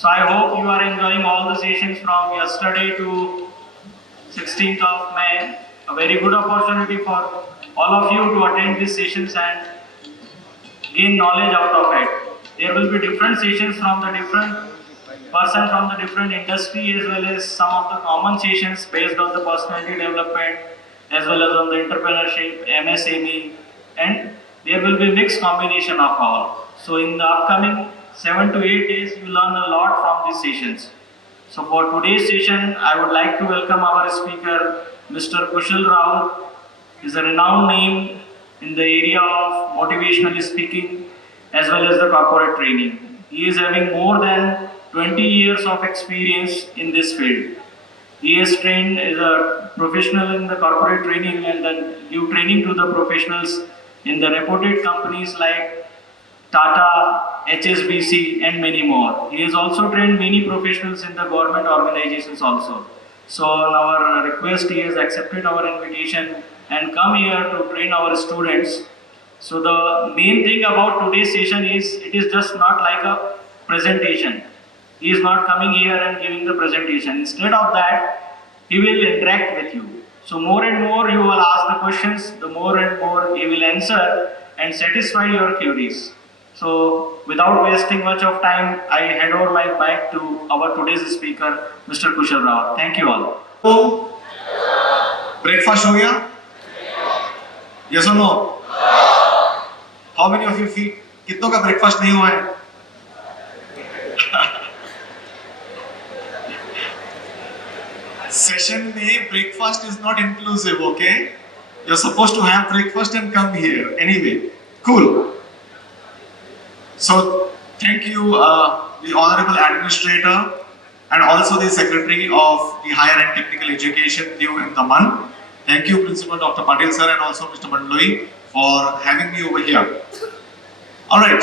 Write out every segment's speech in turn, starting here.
So I hope you are enjoying all the sessions from yesterday to 16th of May. A very good opportunity for all of you to attend these sessions and gain knowledge out of it. There will be different sessions from the different person from the different industry, as well as some of the common sessions based on the personality development, as well as on the entrepreneurship, MSME, and there will be mixed combination of all. So in the upcoming 7 to 8 days, you learn a lot from these sessions. So for today's session, I would like to welcome our speaker, Mr. Kushal Rao. He is a renowned name in the area of motivational speaking as well as the corporate training. He is having more than 20 years of experience in this field. He has trained as a professional in the corporate training and then give training to the professionals in the reputed companies like Tata, HSBC and many more. He has also trained many professionals in the government organizations also. So on our request, he has accepted our invitation and come here to train our students. So the main thing about today's session is, it is just not like a presentation. He is not coming here and giving the presentation. Instead of that, he will interact with you. So more and more you will ask the questions, the more and more he will answer and satisfy your queries. So without wasting much of time, I hand over my mic to our today's speaker, Mr. Kushal Rao. Thank you all. तो breakfast हो गया? Yes or no? How many of you feel कितनों का breakfast नहीं हुआ है? Session में breakfast is not inclusive, okay? You're supposed to have breakfast and come here. Anyway, cool. So thank you, the Honorable Administrator and also the Secretary of the Higher and Technical Education, Dev and Daman. Thank you, Principal Dr. Patel sir and also Mr. Mandloi for having me over here. All right.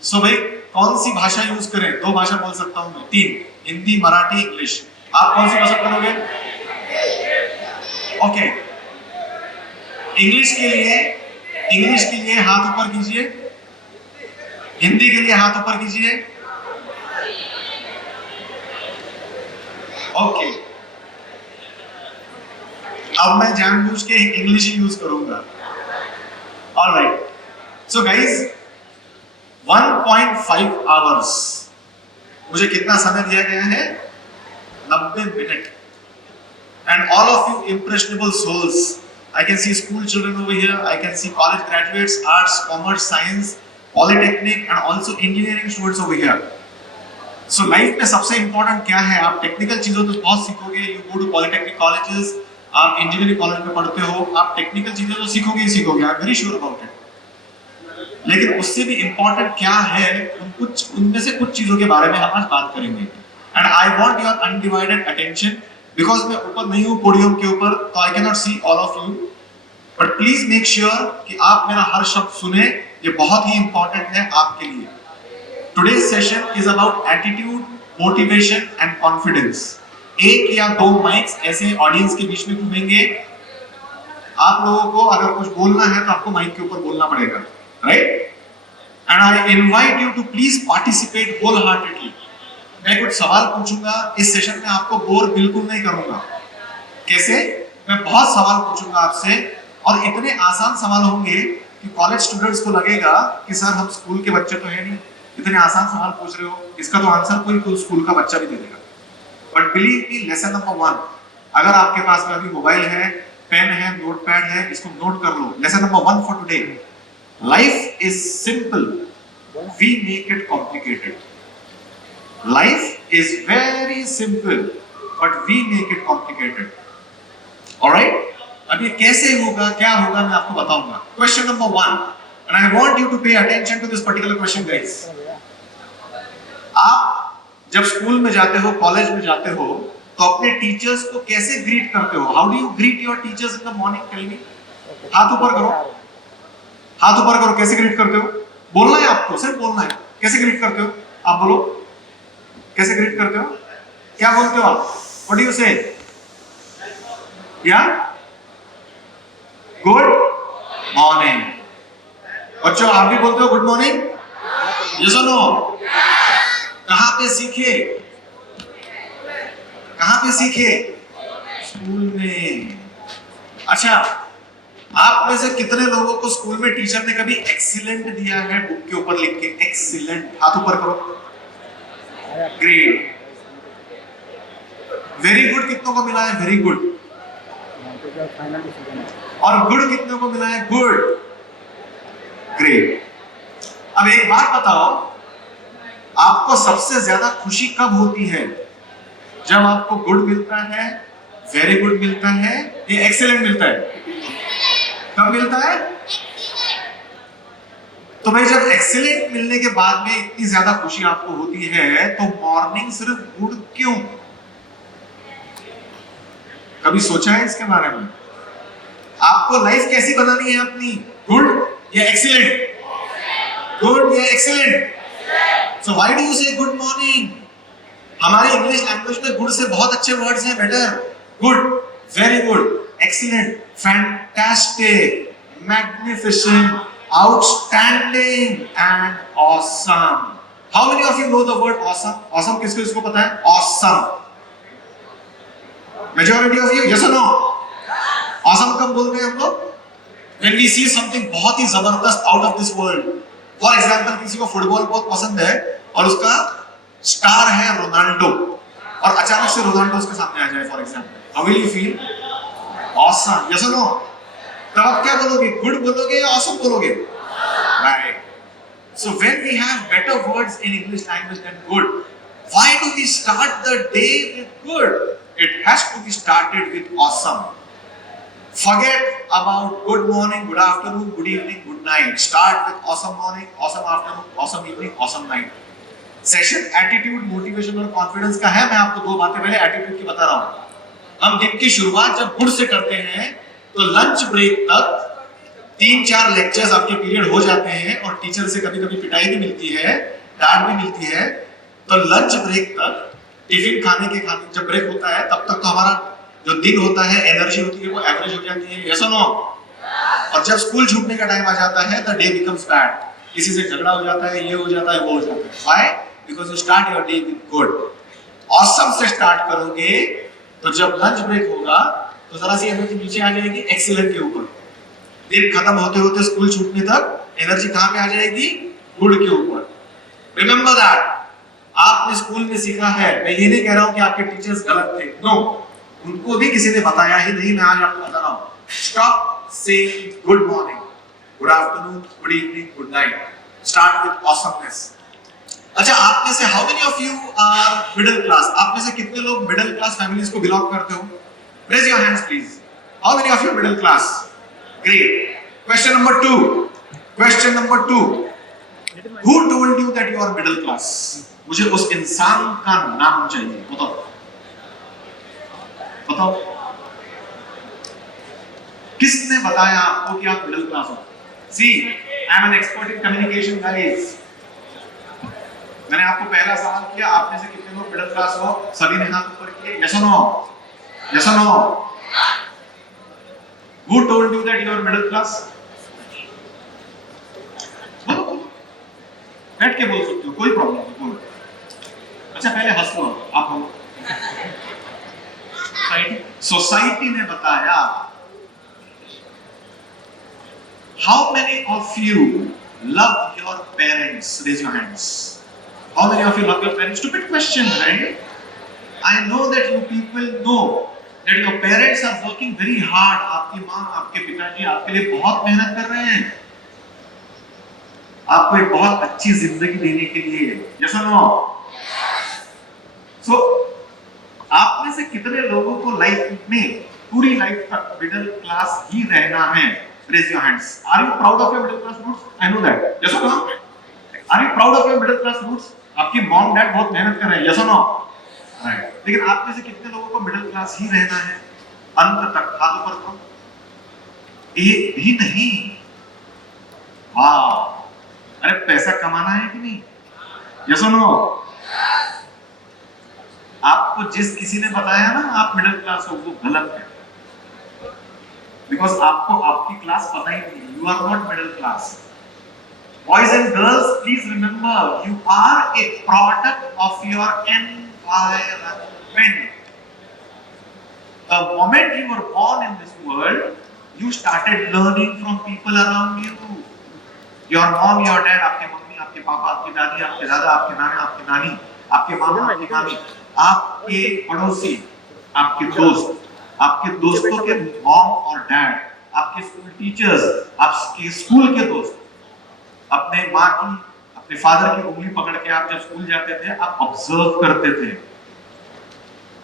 So भाई कौन सी भाषा use करें? दो भाषा बोल सकता हूँ मैं, तीन, हिंदी, मराठी, इंग्लिश. आप कौन सी पसंद करोगे? ओके. इंग्लिश के लिए हाथ ऊपर कीजिए. हिंदी के लिए हाथ ऊपर कीजिए. ओके. अब मैं जानबूझ के इंग्लिश ही यूज करूंगा. ऑलराइट. So guys, 1.5 hours. मुझे कितना समय दिया गया है? 90 minute. And all of you impressionable souls. I can see school children over here. I can see college graduates, arts, commerce, science, polytechnic and also engineering students over here. So life में सबसे important क्या है? आप technical चीजों तो बहुत सीखोगे. You go to polytechnic colleges, आप इंजीनियरिंग कॉलेज में पढ़ते हो, आप टेक्निकल चीजें तो सीखोगे ही सीखोगे. I am very sure about it. लेकिन उससे भी इम्पोर्टेंट क्या है, उनमें से कुछ चीजों के बारे में हम आज बात करेंगे. And I want your undivided attention, because मैं ऊपर नहीं हूँ पोडियम के ऊपर, तो I can not see all of you, but please make sure कि आप मेरा हर शब्द सुने. ये बहुत ही इंपॉर्टेंट है आपके लिए. Today's session is about attitude, motivation and confidence. एक या दो माइक्स ऐसे ऑडियंस के बीच में घूमेंगे. आप लोगों को अगर कुछ बोलना है तो आपको माइक के ऊपर बोलना पड़ेगा, right? And I invite you to please participate wholeheartedly. मैं कुछ सवाल पूछूंगा इस सेशन में, आपको बोर बिल्कुल नहीं करूंगा. कैसे? मैं बहुत सवाल पूछूंगा आपसे और इतने आसान सवाल होंगे कि कॉलेज स्टूडेंट्स को लगेगा कि सर हम स्कूल के बच्चे तो है नहीं, इतने आसान सवाल पूछ रहे हो, इसका तो आंसर कोई स्कूल का बच्चा भी दे देगा. But believe me, lesson number 1, अगर आपके पास में अभी मोबाइल है, पेन है, नोटपैड है, इसको नोट कर लो. Lesson number 1 for today. Life is simple, we make it complicated. Life is very simple but we make it complicated. Alright? अब ये कैसे होगा, क्या होगा, मैं आपको बताऊंगा. Question number 1, and I want you to pay attention to this particular question, guys. आप जब स्कूल में जाते हो, कॉलेज में जाते हो, तो अपने टीचर्स को कैसे ग्रीट करते हो? How do you greet your teachers in the morning? Tell me. हाथ ऊपर करो, हाथ ऊपर करो. कैसे ग्रीट करते हो? बोलना है आपको, सिर्फ बोलना है. कैसे ग्रीट करते हो? आप बोलो, कैसे ग्रीट करते हो? क्या बोलते हो आप? व्हाट डू यू से? या गुड मॉर्निंग. बच्चों आप भी बोलते हो गुड मॉर्निंग? यस और नो? कहां पे सीखे? कहां पे सीखे? स्कूल में। अच्छा, आप में से कितने लोगों को स्कूल में टीचर ने कभी एक्सीलेंट दिया है बुक के ऊपर लिख के? एक्सीलेंट, हाथ ऊपर करो। ग्रेट। वेरी गुड कितनों को मिला है? Very good. और गुड कितनों को मिला है? गुड। ग्रेट। अब एक बात बताओ, आपको सबसे ज्यादा खुशी कब होती है? जब आपको गुड मिलता है, वेरी गुड मिलता है, ये एक्सीलेंट मिलता है? कब मिलता है? तो भाई जब एक्सीलेंट मिलने के बाद में इतनी ज्यादा खुशी आपको होती है, तो मॉर्निंग सिर्फ गुड क्यों? कभी सोचा है इसके बारे में? आपको लाइफ कैसी बनानी है अपनी? गुड या एक्सीलेंट? गुड या excellent? So why do you से गुड मॉर्निंग? हमारी इंग्लिश लैंग्वेज में गुड से बहुत अच्छे वर्ड्स हैं। Better, good, very good, excellent, fantastic, magnificent, outstanding and awesome. How many of you know the word awesome? Awesome किसको किसको पता है? Awesome. Majority of you, yes और नो? ऑसम कब बोलते हैं हम लोग? When we see something बहुत ही जबरदस्त out of this world. For example, किसी को फुटबॉल बहुत पसंद है और उसका स्टार है रोनाल्डो, और अचानक से रोनाल्डो उसके सामने आ जाए for example, how will you feel? Awesome, yes और नो? तब आप क्या बोलोगे? गुड बोलोगे या ऑसम बोलोगे? Right. So when we have better words in English language than good, why do we start the day with good? It has to be started with awesome. Forget about good morning, good afternoon, good evening, good night. Start with awesome morning, awesome afternoon, awesome evening, awesome night. Session attitude, motivation और confidence का है। मैं आपको दो बातें पहले attitude की बता रहा हूं। हम दिन की शुरुआत जब गुड से करते हैं तो लंच ब्रेक तक 3-4 लेक्चर्स आपके पीरियड हो जाते हैं और टीचर से कभी कभी पिटाई भी मिलती है, डांट भी मिलती है। तो लंच ब्रेक तक, टिफिन खाने जब ब्रेक होता है तब तक तो हमारा जो दिन होता है, एनर्जी होती है, वो एवरेज हो जाती है, यस और नो? और जब स्कूल छूटने का टाइम आ जाता है, द डे बिकम्स बैड। किसी से झगड़ा हो जाता है, ये हो जाता है, वो हो जाता है। Why? Because you start your day with good. Awesome से स्टार्ट करोगे तो जब लंच ब्रेक होगा तो जरा सी एनर्जी नीचे आ जाएगी एक्सीलेंट के ऊपर। दिन खत्म होते होते स्कूल छूटने तक एनर्जी कहां पे आ जाएगी? गुड के ऊपर। Remember that. आपने स्कूल में सीखा है, मैं ये नहीं कह रहा हूं कि आपके टीचर्स गलत थे, नो, उनको भी किसी ने बताया ही नहीं, मैं आज आपको बता रहा हूं। Stop saying good morning, good afternoon, good evening, good night. Start with awesomeness. अच्छा, आप में से how many of you are middle class? आप में से कितने लोग मिडिल क्लास फैमिलीज को बिलोंग करते हो? Raise your hands please. How many of you middle class? Great. Question number 2। Question number 2। Who told you that you are middle class? मुझे उस इंसान का नाम चाहिए, बताओ बताओ। किसने बताया आपको कि आप मिडिल क्लास हो? See, I am an expert in communication, guys. मैंने आपको पहला सवाल किया, आप में से कितने लोग मिडिल क्लास हो? सभी ने हाथ ऊपर किए, yes or no? Yes or no? Who told you that you are middle class? बोलो बोलो, बैठ के बोल सकते हो, कोई प्रॉब्लम नहीं, बोलो। अच्छा, पहले हंस लो, आप बोलो। सोसाइटी ने बताया। How many of you love your parents? Raise your hands. How many of you love your parents? Stupid question, right? I know that you people know that your parents are working very hard. आपकी माँ, आपके पिताजी आपके लिए बहुत मेहनत कर रहे हैं, आपको एक बहुत अच्छी जिंदगी देने के लिए। Yes or no? So, आप में से कितने लोगों को लाइफ में पूरी लाइफ तक मिडिल क्लास ही रहना है? Raise your hands. Are you proud of your middle class roots? I know that. Yes or no? Are you proud of your middle class roots? आपकी मॉम डैड बहुत मेहनत कर रहे हैं, yes or no? Right. लेकिन आप में से कितने लोगों को मिडिल क्लास ही रहना है अंत तक? हाथ ऊपर करो। एक भी नहीं। वाह, अरे पैसा कमाना है कि नहीं? Yes or no? आपको जिस किसी ने बताया ना आप मिडिल क्लास हो, वो गलत है। बिकॉज आपको आपकी क्लास पता ही नहीं, you are not middle class. Boys and girls, please remember, you are a product of your environment. The moment you were born in this world, you started learning from people around you. Your mom, your dad, आपके mummy, आपके पापा, आपके दादी, आपके दादा, आपके नाना, आपके नानी, आपके मामा, आपके मामी, आपके पड़ोसी, आपके दोस्त, आपके दोस्तों के मॉम और डैड, आपके स्कूल टीचर्स, आपके स्कूल के दोस्त, अपने माँ की, अपने फादर की उंगली पकड़ के आप जब स्कूल जाते थे, आप ऑब्जर्व करते थे,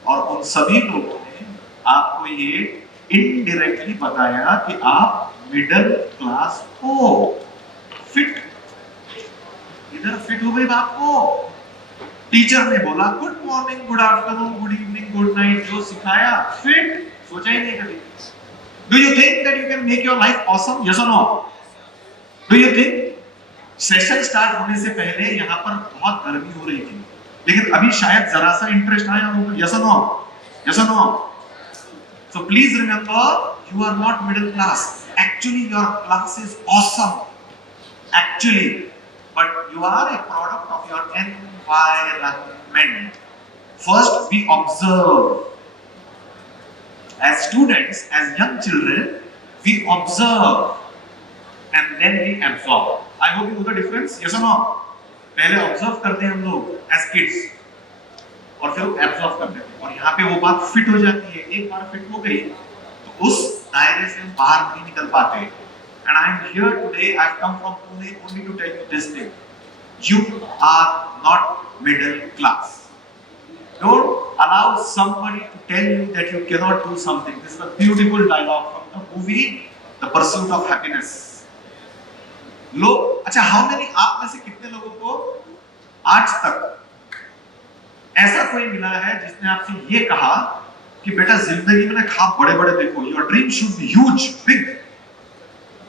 और उन सभी लोगों ने आपको ये इनडायरेक्टली बताया कि आप मिडिल क्लास हो। फिट, इधर फिट हो गई बात को। टीचर ने बोला good morning, good afternoon, good evening, good night, जो सिखाया फिट, सोचा ही नहीं कभी। Do you think that you can make your life awesome? Yes और no? Do you think? Session start होने से पहले यहाँ पर बहुत गर्मी हो रही थी, लेकिन अभी शायद जरा सा इंटरेस्ट आया होगा। यस और नो? यस और no? So please remember, you are not middle class. Actually, your class is awesome. Actually, but you are a product of your environment. First, we observe. As students, as young children, we observe and then we absorb. I hope you know the difference. Yes or no? पहले observe करते हैं हम लोग as kids. और फिर absorb करते हैं, और यहाँ पे वो बात फिट हो जाती है। एक बार फिट हो गई तो उस दायरे से बाहर नहीं निकल पाते। And I am here today. I have come from Pune only to tell you this thing. You are not middle class. Don't allow somebody to tell you that you cannot do something. This is a beautiful dialogue from the movie The Pursuit of Happiness. लोग, अच्छा, how many, आप में से कितने लोगों को आज तक ऐसा कोई मिला है जिसने आपसे ये कहा कि बेटा जिंदगी में ना ख्वाब बड़े बड़े देखो, your dream should be huge, big,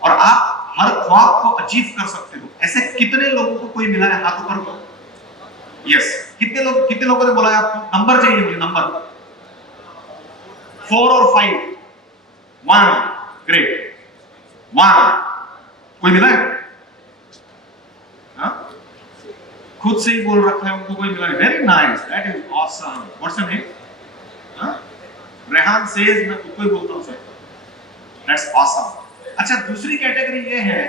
और आप हर ख्वाब को अचीव कर सकते हो? ऐसे कितने लोगों को कोई मिला है? हाथों पर को। यस, कितने लोगों ने बोला है आपको? नंबर चाहिए मुझे, नंबर 4 और 5। 1, ग्रेट, 1। कोई मिला है? हाँ, खुद से ही बोल रखा है, उनको कोई मिला नहीं। Very nice, that is awesome. What's your name? Rehan says, मैं खुद को ही बोलता हूं सर। That's awesome. अच्छा, दूसरी कैटेगरी ये है,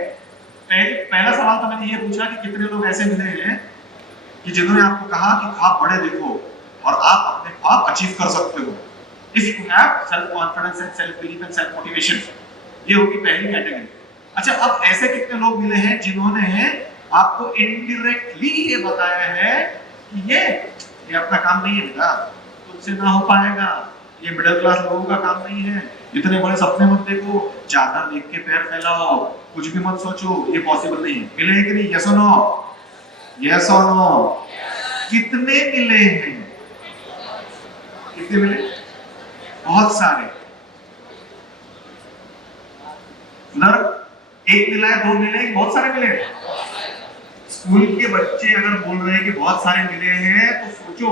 पहला सवाल तो मैंने ये पूछा कि कितने लोग ऐसे मिले हैं कि जिन्होंने आपको कहा कि ख्वाब बड़े देखो और आप अपने ख्वाब अचीव कर सकते हो। If you have self confidence and self belief and self motivation, ये होगी पहली कैटेगरी। अच्छा, अब ऐसे कितने लोग मिले हैं जिन्होंने आपको इनडायरेक्टली ये बताया है कि ये अपना काम नहीं है बेटा, तुमसे ना हो पाएगा, ये मिडिल क्लास लोगों का काम नहीं है, इतने बड़े सपने मत देखो, चादर देख के पैर फैलाओ, कुछ भी मत सोचो, ये पॉसिबल नहीं है। मिले हैं कि नहीं? यस और नो? यस और नो? कितने मिले हैं? कितने मिले? बहुत सारे। एक मिला है, 2 मिले हैं, बहुत सारे मिले हैं। स्कूल के बच्चे अगर बोल रहे हैं कि बहुत सारे मिले हैं, तो सोचो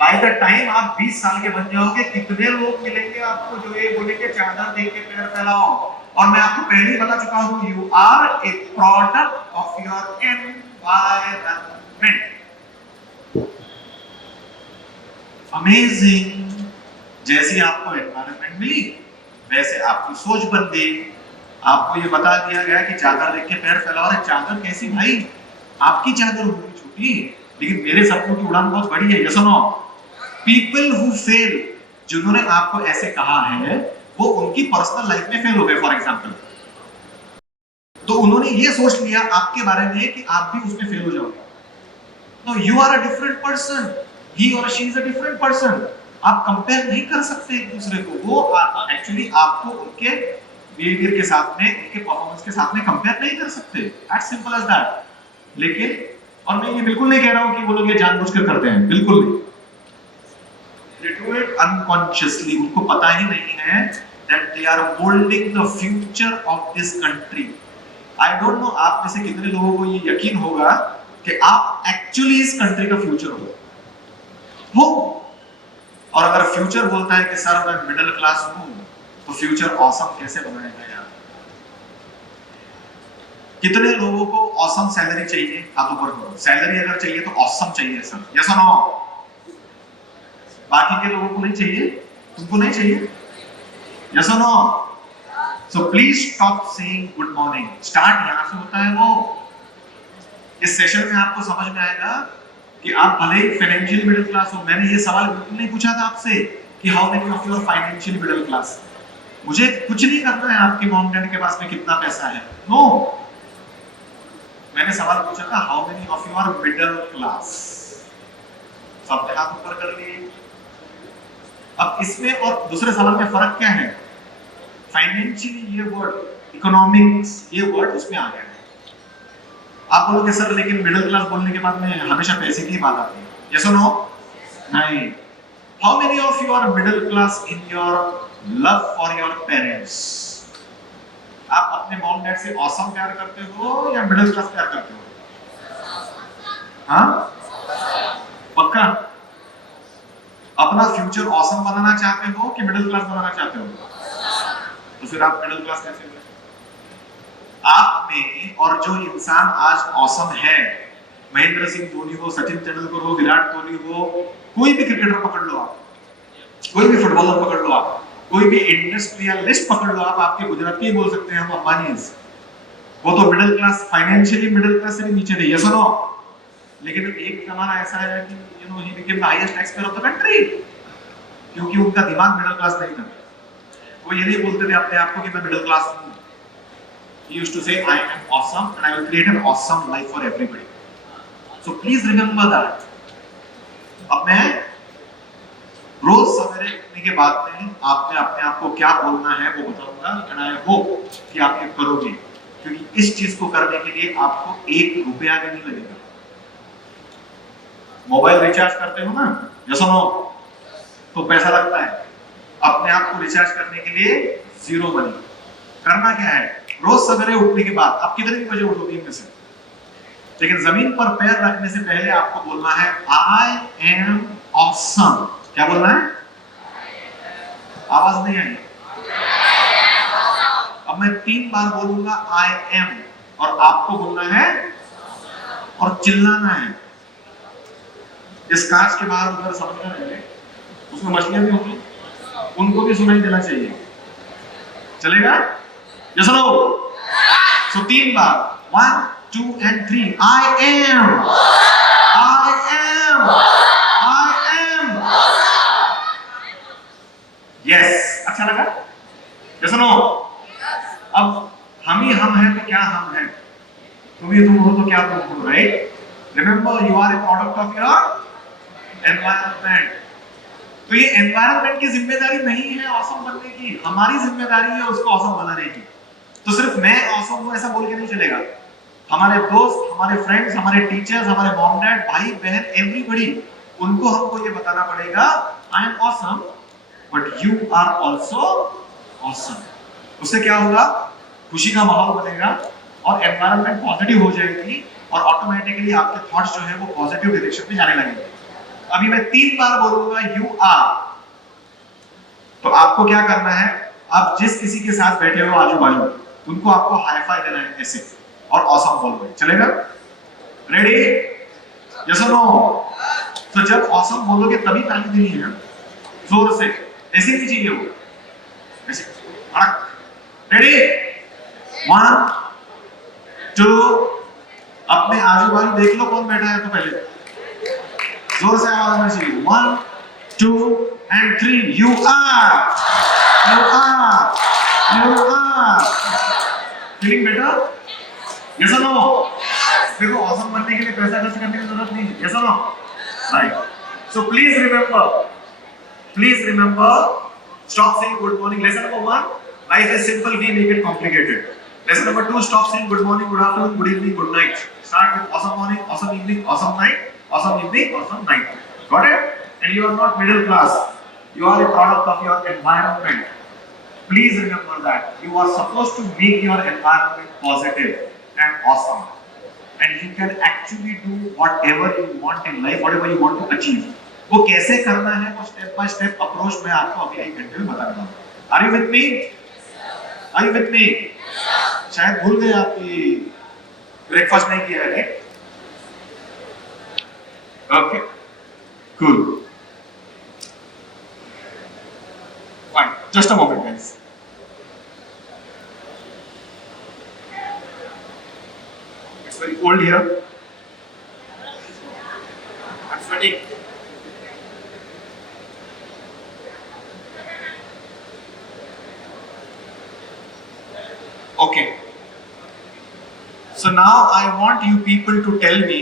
बाय द टाइम आप 20 साल के बन जाओगे, कितने लोग मिलेंगे आपको जो ये बोलेंगे चादर देख के पैर फैलाओ। और मैं आपको पहले ही बता चुका हूं, you are a product of your environment. Amazing. जैसी आपको एनवायरनमेंट मिली, वैसे आपकी सोच बन गई। आपको ये बता दिया गया कि चादर देख के पैर फैलाओ। अरे चादर कैसी भाई? आपकी चादर होगी छोटी, लेकिन मेरे सपनों की उड़ान बहुत बड़ी है। यस और नो? पीपल हु फेल, जिन्होंने आपको ऐसे कहा है, वो उनकी पर्सनल लाइफ में फेल हो गए। फॉर एग्जांपल, तो उन्होंने ये सोच लिया आपके बारे में कि आप भी उसमें फेल हो जाओगे। No, you are a different person, he और she is a different person. आप कंपेयर नहीं कर सकते एक दूसरे को। वो एक्चुअली आपको उनके बिहेवियर के साथ में, उनके परफॉर्मेंस के साथ में कंपेयर नहीं कर सकते। As simple as that. लेकिन, और मैं ये बिल्कुल नहीं कह रहा हूं कि वो लोग ये जानबूझकर करते हैं, बिल्कुल नहीं। They do it unconsciously. उनको पता ही नहीं है that they are molding the future of this country. I don't know आप में से कितने लोगों को ये यकीन होगा कि आप एक्चुअली इस कंट्री का फ्यूचर हो। और अगर फ्यूचर बोलता है कि सर मैं मिडिल क्लास हूं, तो फ्यूचर ऑसम कैसे बनाएगा यार? कितने लोगों को ऑसम सैलरी चाहिए? हाथ ऊपर करो। सैलरी अगर चाहिए तो ऑसम चाहिए सर, यस और नो? बाकी के लोगों को नहीं चाहिए? तुमको नहीं चाहिए? यस और no? So please stop saying good morning. Start यहां से होता है वो। इस सेशन में आपको समझ में आएगा कि आप भले ही फाइनेंशियल मिडिल क्लास हो। मैंने ये सवाल बिल्कुल नहीं पूछा था आपसे कि how many of you are financial middle class. मुझे कुछ नहीं करना है आपके मॉम डैड के पास में कितना पैसा है, नो। मैंने सवाल पूछा था how many of you are middle class. सबने हाथ ऊपर कर लिए। अब इसमें और दूसरे सवाल में फर्क क्या है? फाइनेंशियली ये वर्ड, इकोनॉमिक्स ये वर्ड उसमें आ गया है। आप बोलोगे सर लेकिन मिडिल क्लास बोलने के बाद में हमेशा पैसे की बात आती है, यस और नो? नहीं। How many of you are middle class in your love for your parents? आप अपने मॉम डैड से ऑसम प्यार करते हो या मिडिल क्लास प्यार करते हो? हाँ, पक्का? अपना फ्यूचर ऑसम बनाना चाहते हो कि मिडिल क्लास बनाना चाहते हो? तो फिर आप मिडिल क्लास कैसे हुए? आप में और जो इंसान आज ऑसम है, महेंद्र सिंह धोनी हो, सचिन तेंदुलकर हो, विराट कोहली हो, कोई भी क्रिकेटर पकड़ लो आप, कोई भी फुटबॉलर पकड़ लो आप, कोई भी इंडस्ट्रियलिस्ट पकड़ लो आप, आपके गुजराती बोल सकते हैं हम अंबानीज, वो तो middle class, financially middle class से भी नीचे नहीं, यस और नो? लेकिन एक जमाना ऐसा है कि you know he became the highest taxpayer of the country, क्योंकि उनका दिमाग मिडिल क्लास नहीं था। वो ये नहीं बोलते थे अपने आप को कि मैं मिडिल क्लास हूं। He used to say, I am awesome and I will create an awesome life for everybody. So please remember that. अब मैं रोज सवेरे उठने के बाद में आपने अपने आप को क्या बोलना है वो बताऊंगा, and I hope कि आप ये करोगे, क्योंकि इस चीज को करने के लिए आपको 1 रुपया भी नहीं लगेगा। मोबाइल रिचार्ज करते हो ना, यस और नो? तो पैसा लगता है। अपने आप को रिचार्ज करने के लिए 0 मनी। करना क्या है? रोज सवेरे उठने के बाद आप कितने बजे उठोगे इनमें से? लेकिन जमीन पर पैर रखने से पहले आपको बोलना है आई एम ऑसम। क्या बोलना है? आवाज नहीं आई। अब मैं 3 बार बोलूंगा आई एम, और आपको बोलना है और चिल्लाना है। इस कांच के बाहर उधर समझ रहे, उसमें मछलियां भी होंगी, उनको भी सुनाई देना चाहिए। चलेगा? Yes or no? So 3 bar, 1, 2 and 3. I am. I am. I am. Yes. अच्छा लगा? Yes or no? अब हम ही हम हैं तो क्या हम हैं? तुम ही तुम हो तो क्या तुम हो, right? Remember, you are a product of your environment. तो ये environment की जिम्मेदारी नहीं है ऑसम बनने की, हमारी जिम्मेदारी है उसको ऑसम बनाने की। तो सिर्फ मैं ऑसम हूं ऐसा बोल के नहीं चलेगा। हमारे दोस्त, हमारे फ्रेंड्स, हमारे टीचर्स, हमारे मॉम डैड, भाई बहन, एवरीबॉडी, उनको हमको ये बताना पड़ेगा I am awesome but you are also awesome. उससे क्या होगा? खुशी का माहौल बनेगा और एनवायरनमेंट पॉजिटिव हो जाएगी और ऑटोमेटिकली आपके थॉट्स जो है वो पॉजिटिव डायरेक्शन में जाने लगेंगे। अभी मैं 3 बार बोलूंगा यू आर, तो आपको क्या करना है? आप जिस किसी के साथ बैठे हो आजू बाजू, उनको आपको हाई फाई देना है ऐसे और ऑसम बोलोगे। चलेगा? रेडी? यस और नो? तो जब ऑसम बोलोगे तभी ताली देनी है, जोर से, ऐसे नहीं चाहिए वो, ऐसे अड़क। रेडी? 1, 2, अपने आजू बाजू देख लो कौन बैठा है, तो पहले जोर से आवाज आना चाहिए। 1, 2 and 3. You are. You are. You are. Feeling better? Yes or no? देखो ऑसम बनने के लिए पैसा खर्च करने की जरूरत नहीं है, yes or no? Right. So please remember, stop saying good morning. Lesson number 1, life is simple, we make it complicated. Lesson number 2, stop saying good morning, good afternoon, good evening, good night. Start with awesome morning, awesome evening, awesome night, awesome evening, awesome night. Got it? And you are not middle class. You are a product of your environment. Please remember that you are supposed to make your environment positive and awesome, and you can actually do whatever you want in life, whatever you want to achieve. वो कैसे करना है वो step by step approach मैं आपको अभी 1 घंटे में बताने वाला हूँ। Are you with me? Are you with me? शायद भूल गए आपकी ब्रेकफास्ट नहीं किया है, right? Okay, cool, fine, just a moment guys. It's very cold here. I'm sweating. Okay. So now I want you people to tell me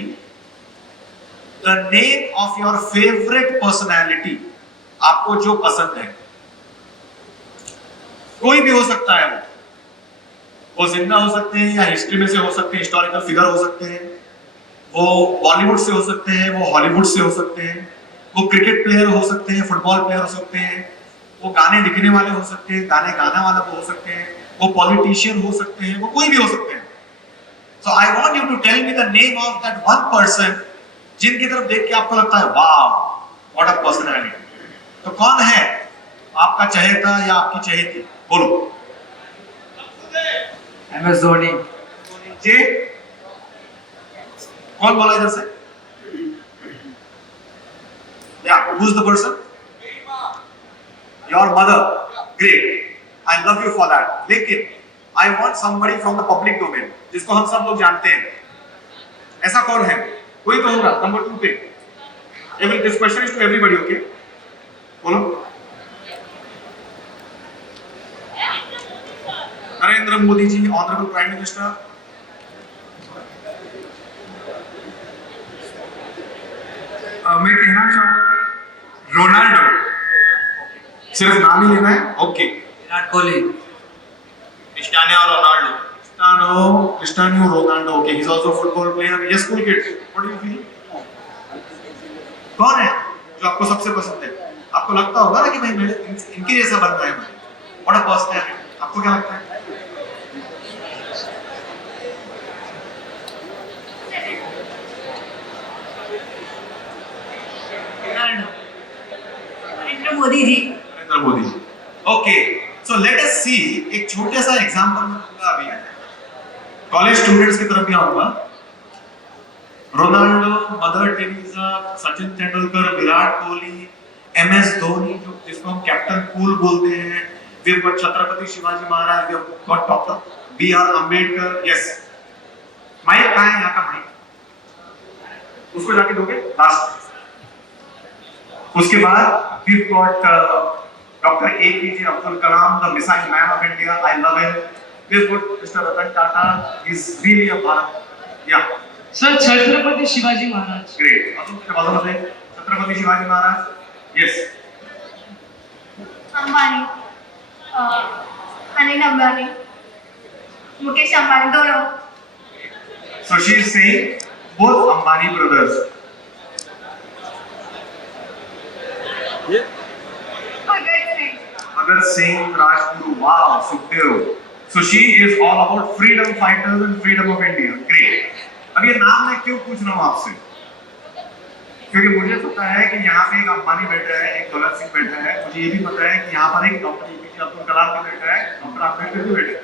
the name of your favorite personality. आपको जो पसंद है, कोई भी हो सकता है, वो जिंदा हो सकते हैं या हिस्ट्री में से हो सकते हैं, हिस्टोरिकल फिगर हो सकते हैं, वो बॉलीवुड से हो सकते हैं, वो हॉलीवुड से हो सकते हैं, वो क्रिकेट प्लेयर हो सकते हैं, फुटबॉल प्लेयर हो सकते हैं, वो गाने लिखने वाले हो सकते हैं, गाने गाने वाला हो सकते हैं, वो पॉलिटिशियन हो सकते हैं, वो कोई भी हो सकते हैं. So I want you to tell me the name of that one person जिनकी तरफ देख के आपको लगता है वाह, what a personality. तो कौन है आपका चहेता या आपकी चहेती? बोलो. MS धोनी. जे कौन बोला इधर से? Yeah, who's the person? Your mother. Great. I love you for that. लेकिन I want somebody from the public domain, जिसको हम सब लोग जानते हैं. ऐसा कौन है? कोई तो होगा. नंबर 2 पे. This question is to everybody, okay? बोलो. नरेंद्र मोदी जी, ऑनरेबल प्राइम मिनिस्टर. मैं कहना चाहूंगा रोनाल्डो. सिर्फ नाम ही लेना है. Okay. Virat Kohli. Cristiano Ronaldo. Okay, he's also a football player. Yes, cool kids. What do you feel? कौन है जो आपको सबसे पसंद है? आपको लगता होगा ना कि भाई मैं इनके जैसा बनना है. What a personality. आपको क्या लगता है? नरेंद्र मोदी जी. नरेंद्र मोदी जी. ओके, सो लेट अस सी. एक छोटे सा एग्जांपल दूंगा अभी. कॉलेज स्टूडेंट्स की तरफ भी आऊंगा. Ronaldo, Mother Teresa, Sachin Tendulkar, Virat Kohli, MS Dhoni, जो जिसको हम कैप्टन कूल बोलते हैं. We have got Chhatrapati Shivaji Maharaj, we have got doctor BR Ambedkar. Yes, mike कहाँ है? यहाँ का माइक उसको जाके दोगे लास्ट. उसके बाद we have got Dr. APJ Abdul Kalam, the missile man of India. I love him. We have got Mr. Ratan Tata. He's really a Bharat. Yeah. Sir Chhatrapati Shivaji Maharaj. Great. अजून तुझ्या बाजूला छत्रपति शिवाजी महाराज. Yes. Ambani, Anil Ambani, Mukesh Ambani, दोनों. So she is saying both Ambani brothers. Bhagat Singh. Bhagat Singh, Rajguru. Wow, Sukhdev. So she is all about freedom fighters and freedom of India. Great. अब ये नाम मैं क्यों पूछ रहा हूँ आपसे? क्योंकि मुझे पता है कि यहाँ पे एक अंबानी बैठा है, एक भगत सिंह बैठा है. मुझे ये भी पता है कि यहाँ पर एक डॉक्टर APJ अब्दुल कलाम भी बैठा है, डॉक्टर अंबेडकर भी बैठा है.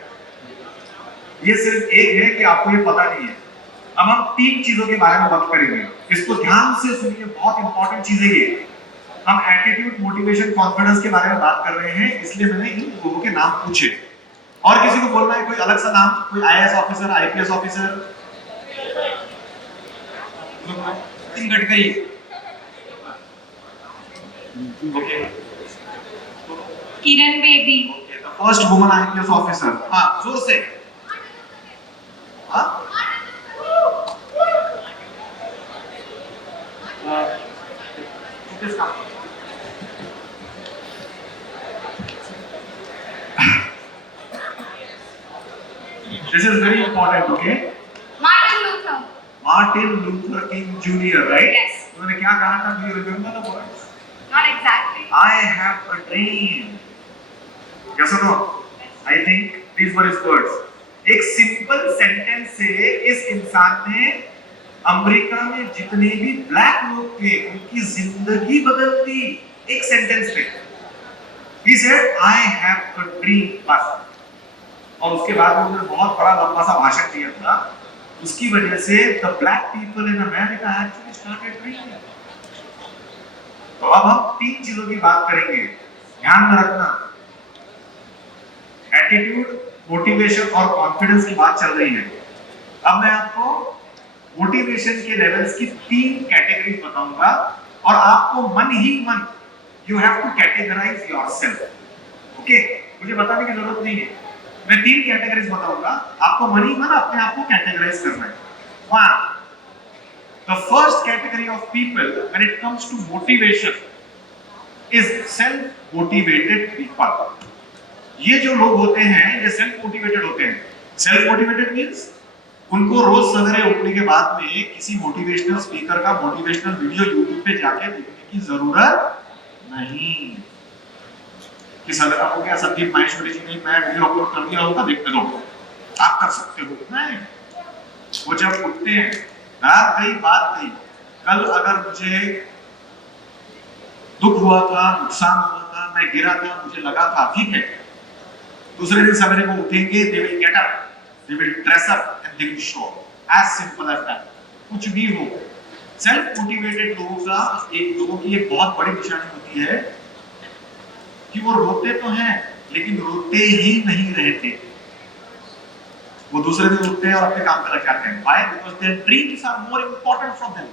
ये सिर्फ एक है कि आपको ये पता नहीं है. अब हम 3 चीजों के बारे में बात करेंगे. इसको ध्यान से सुनिए, बहुत इंपॉर्टेंट चीज है ये. हम एटीट्यूड, मोटिवेशन, कॉन्फिडेंस के बारे में बात कर रहे हैं, इसलिए मैंने इन लोगों के नाम पूछे. और किसी को बोलना है कोई अलग सा नाम? कोई IAS officer, IPS officer? Nitin Gadkari. Okay. Kiran Bedi. The first woman IPS officer. हाँ, जोर से. हाँ? This is very important, okay? Martin Luther. Martin Luther King Jr., right? Yes. उन्होंने क्या कहा था? Do you remember the words? Not exactly. I have a dream. Yes or no? I think these were his words. एक simple sentence से इस इंसान ने America में जितने भी ब्लैक लोग थे उनकी जिंदगी बदल दी. एक सेंटेंस पे. He said, I have a dream. बस. और उसके बाद उन्होंने बहुत बड़ा लंबा सा भाषण दिया था. उसकी वजह से the black people in America actually started drinking. तो अब हम तीन चीजों की बात करेंगे, ध्यान में रखना। एटीट्यूड, मोटिवेशन और कॉन्फिडेंस की बात चल रही है। अब मैं आपको मोटिवेशन के लेवल्स की तीन कैटेगरीज बताऊंगा और आपको मन ही मन you have to categorise yourself. Okay, मुझे बताने की जरूरत नहीं है, मैं तीन कैटेगरीज बताऊंगा, आपको मन ही मन अपने आप को कैटेगराइज करना है। One, the first category of people when it comes to motivation is self motivated people। ये जो लोग होते हैं ये सेल्फ मोटिवेटेड होते हैं। सेल्फ मोटिवेटेड मींस उनको रोज सवेरे उठने के बाद में किसी मोटिवेशनल स्पीकर का मोटिवेशनल वीडियो यूट्यूब पे जाके देखने की जरूरत नहीं कि सर आपको क्या संदीप माहेश्वरी जी ने मैं वीडियो अपलोड कर दिया होगा देखते रहो, आप कर सकते हो। नहीं, वो जब उठते हैं, रात गई बात गई, कल अगर मुझे दुख हुआ था, नुकसान हुआ था, मैं गिरा था, मुझे लगा था, ठीक है, दूसरे दिन सवेरे को उठेंगे, they will get up, they will dress up and they will show up, as simple as that। कुछ भी हो, सेल्फ मोटिवेटेड लोगों की एक बहुत बड़ी निशानी होती है कि वो रोते तो हैं लेकिन रोते ही नहीं रहते। वो दूसरे दिन उठते हैं और अपने काम पे लग जाते हैं। Why? Because their dreams are more important from them।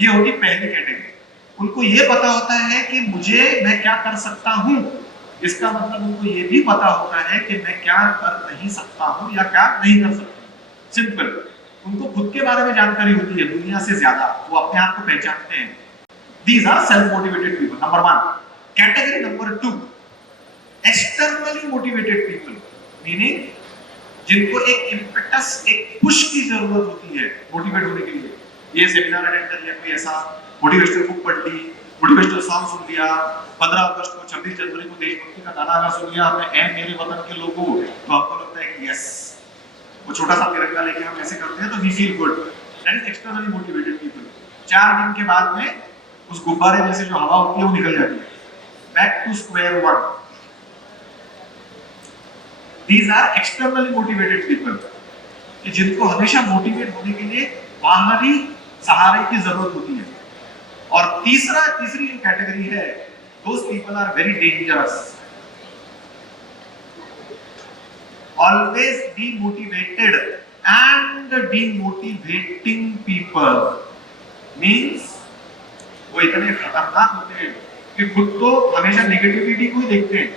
ये होगी पहली कैटेगरी। उनको ये पता होता है कि मैं क्या कर सकता हूँ, इसका मतलब उनको ये भी पता होता है कि मैं क्या कर नहीं सकता हूँ या क्या नहीं कर सकता। सिंपल, उनको खुद के बारे में जानकारी होती है दुनिया से ज्यादा, वो अपने आप को पहचानते हैं। These are self-motivated people, number one। Category number two, externally motivated people, meaning जिनको एक इम्पेटस, एक पुश की जरूरत होती है मोटिवेट होने के लिए। ये सेमिनार अटेंड कर लिया, कोई ऐसा मोटिवेशनल बुक पढ़ ली, मोटिवेशनल सॉन्ग सुन लिया, 15 अगस्त को 26 जनवरी को देशभक्ति का गाना सुन लिया हमने, ऐ मेरे वतन के लोगों, तो आपको लगता है कि यस, वो छोटा सा तिरंगा लेके हम ऐसे करते हैं तो we feel good. That is externally motivated people. 4 दिन के बाद में उस गुब्बारे में से जो हवा होती है वो निकल जाती है, back to square one. These are externally motivated people, कि जिनको हमेशा मोटिवेट होने के लिए बाहरी सहारे की जरूरत होती है। और तीसरी जो कैटेगरी है, those people are very dangerous। Always demotivated and demotivating people means वो इतने खतरनाक होते हैं कि खुद तो हमेशा नेगेटिविटी को ही देखते हैं,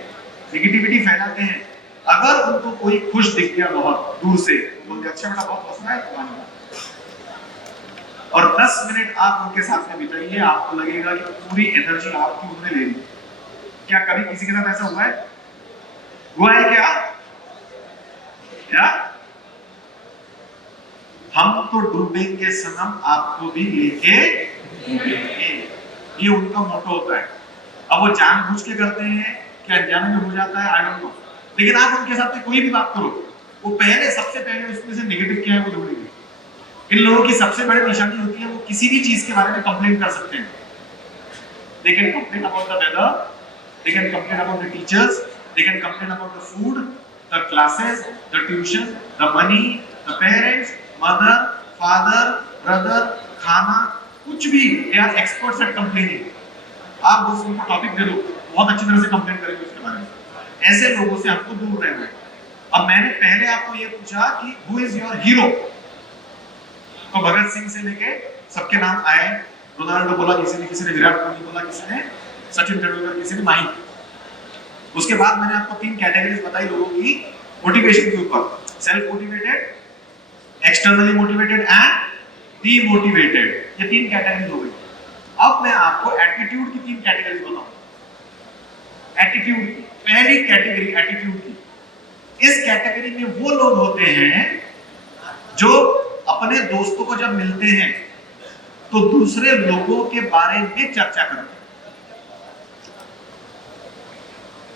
नेगेटिविटी फैलाते हैं। अगर उनको कोई खुश दिख गया बहुत दूर से, बोलते अच्छा बेटा बहुत हंस रहा है तुम्हारा, और 10 मिनट आप उनके साथ में बिताइए, आपको लगेगा कि पूरी एनर्जी आपकी उन्होंने ले ली। क्या कभी किसी के साथ ऐसा हुआ है? हुआ है क्या? क्या? हम तो डूबेंगे सनम, आपको भी लेके डूबेंगे, ये उनका मोटो होता है। अब वो जानबूझ के करते हैं कि अनजाने में हो जाता है, आई डोंट नो, लेकिन आप उनके साथ कोई भी बात करो, वो सबसे पहले उसमें से नेगेटिव क्या है वो ढूंढेंगे। इन लोगों की सबसे बड़ी निशानी होती है वो किसी भी चीज के बारे में कंप्लेंट कर सकते हैं। They can complain about the weather, they can complain about the teachers, they can complain about the food, the classes, the tuition, the money, the parents, mother, father, brother, खाना, कुछ भी। They are experts at complaining। आप बस उनको topic दे दो, बहुत अच्छी तरह से कंप्लेन करेंगे उसके बारे में। ऐसे लोगों से आपको दूर रहना है। अब मैंने पहले आपको ये पूछा कि हु इज योर हीरो, तो भगत सिंह से लेके सबके नाम आए, रोनाल्डो बोला किसी ने विराट कोहली बोला, किसी ने सचिन तेंदुलकर, किसी ने माही। उसके बाद मैंने आपको 3 कैटेगरीज बताई लोगों की मोटिवेशन के ऊपर, self motivated, externally motivated and demotivated. ये 3 कैटेगरी हो गई। अब मैं आपको एटीट्यूड की 3 कैटेगरीज बताऊंगा। एटीट्यूड की पहली कैटेगरी, एटीट्यूड की, इस कैटेगरी में वो लोग होते हैं जो अपने दोस्तों को जब मिलते हैं तो दूसरे लोगों के बारे में चर्चा करते हैं।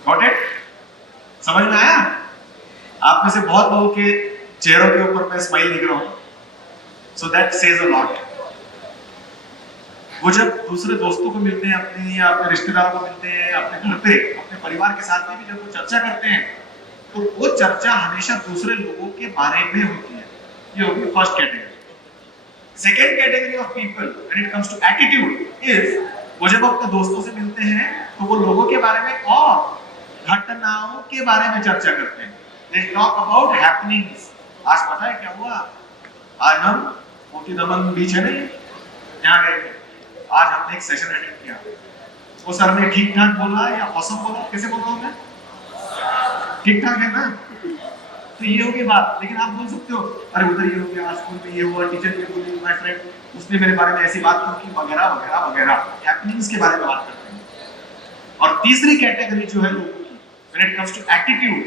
Got it? समझ में आया? आप में से बहुत लोगों के चेहरों के ऊपर मैं स्माइल दिख रहा हूं, so that says a lot. वो जब दूसरे दोस्तों को मिलते हैं, अपने या अपने रिश्तेदारों को मिलते हैं, अपने घर पे, अपने परिवार के साथ में भी जब वो चर्चा करते हैं तो वो चर्चा हमेशा दूसरे लोगों के बारे में होती है। ये होगी first category. Second category of people when it comes to attitude is, वो जब अपने दोस्तों से मिलते हैं तो वो लोगों के बारे में और घटनाओं के बारे में चर्चा करते हैं। They talk about happenings. आज पता है क्या हुआ? आज हम मोती दमन बीच है नहीं, यहाँ गए थे। आज हमने एक सेशन अटेंड किया। वो सर ने ठीक ठाक बोला या औसम बोला? कैसे बोलता हूँ मैं? ठीक ठाक है ना? तो ये होगी बात। लेकिन आप बोल सकते हो अरे उधर ये हो गया, स्कूल में ये हुआ, टीचर ने बोली, माय फ्रेंड उसने मेरे बारे में ऐसी बात की, वगैरह वगैरह वगैरह, हैपनिंग्स के बारे में बात करते हैं। और तीसरी कैटेगरी जो है लोगों की, when it comes to attitude,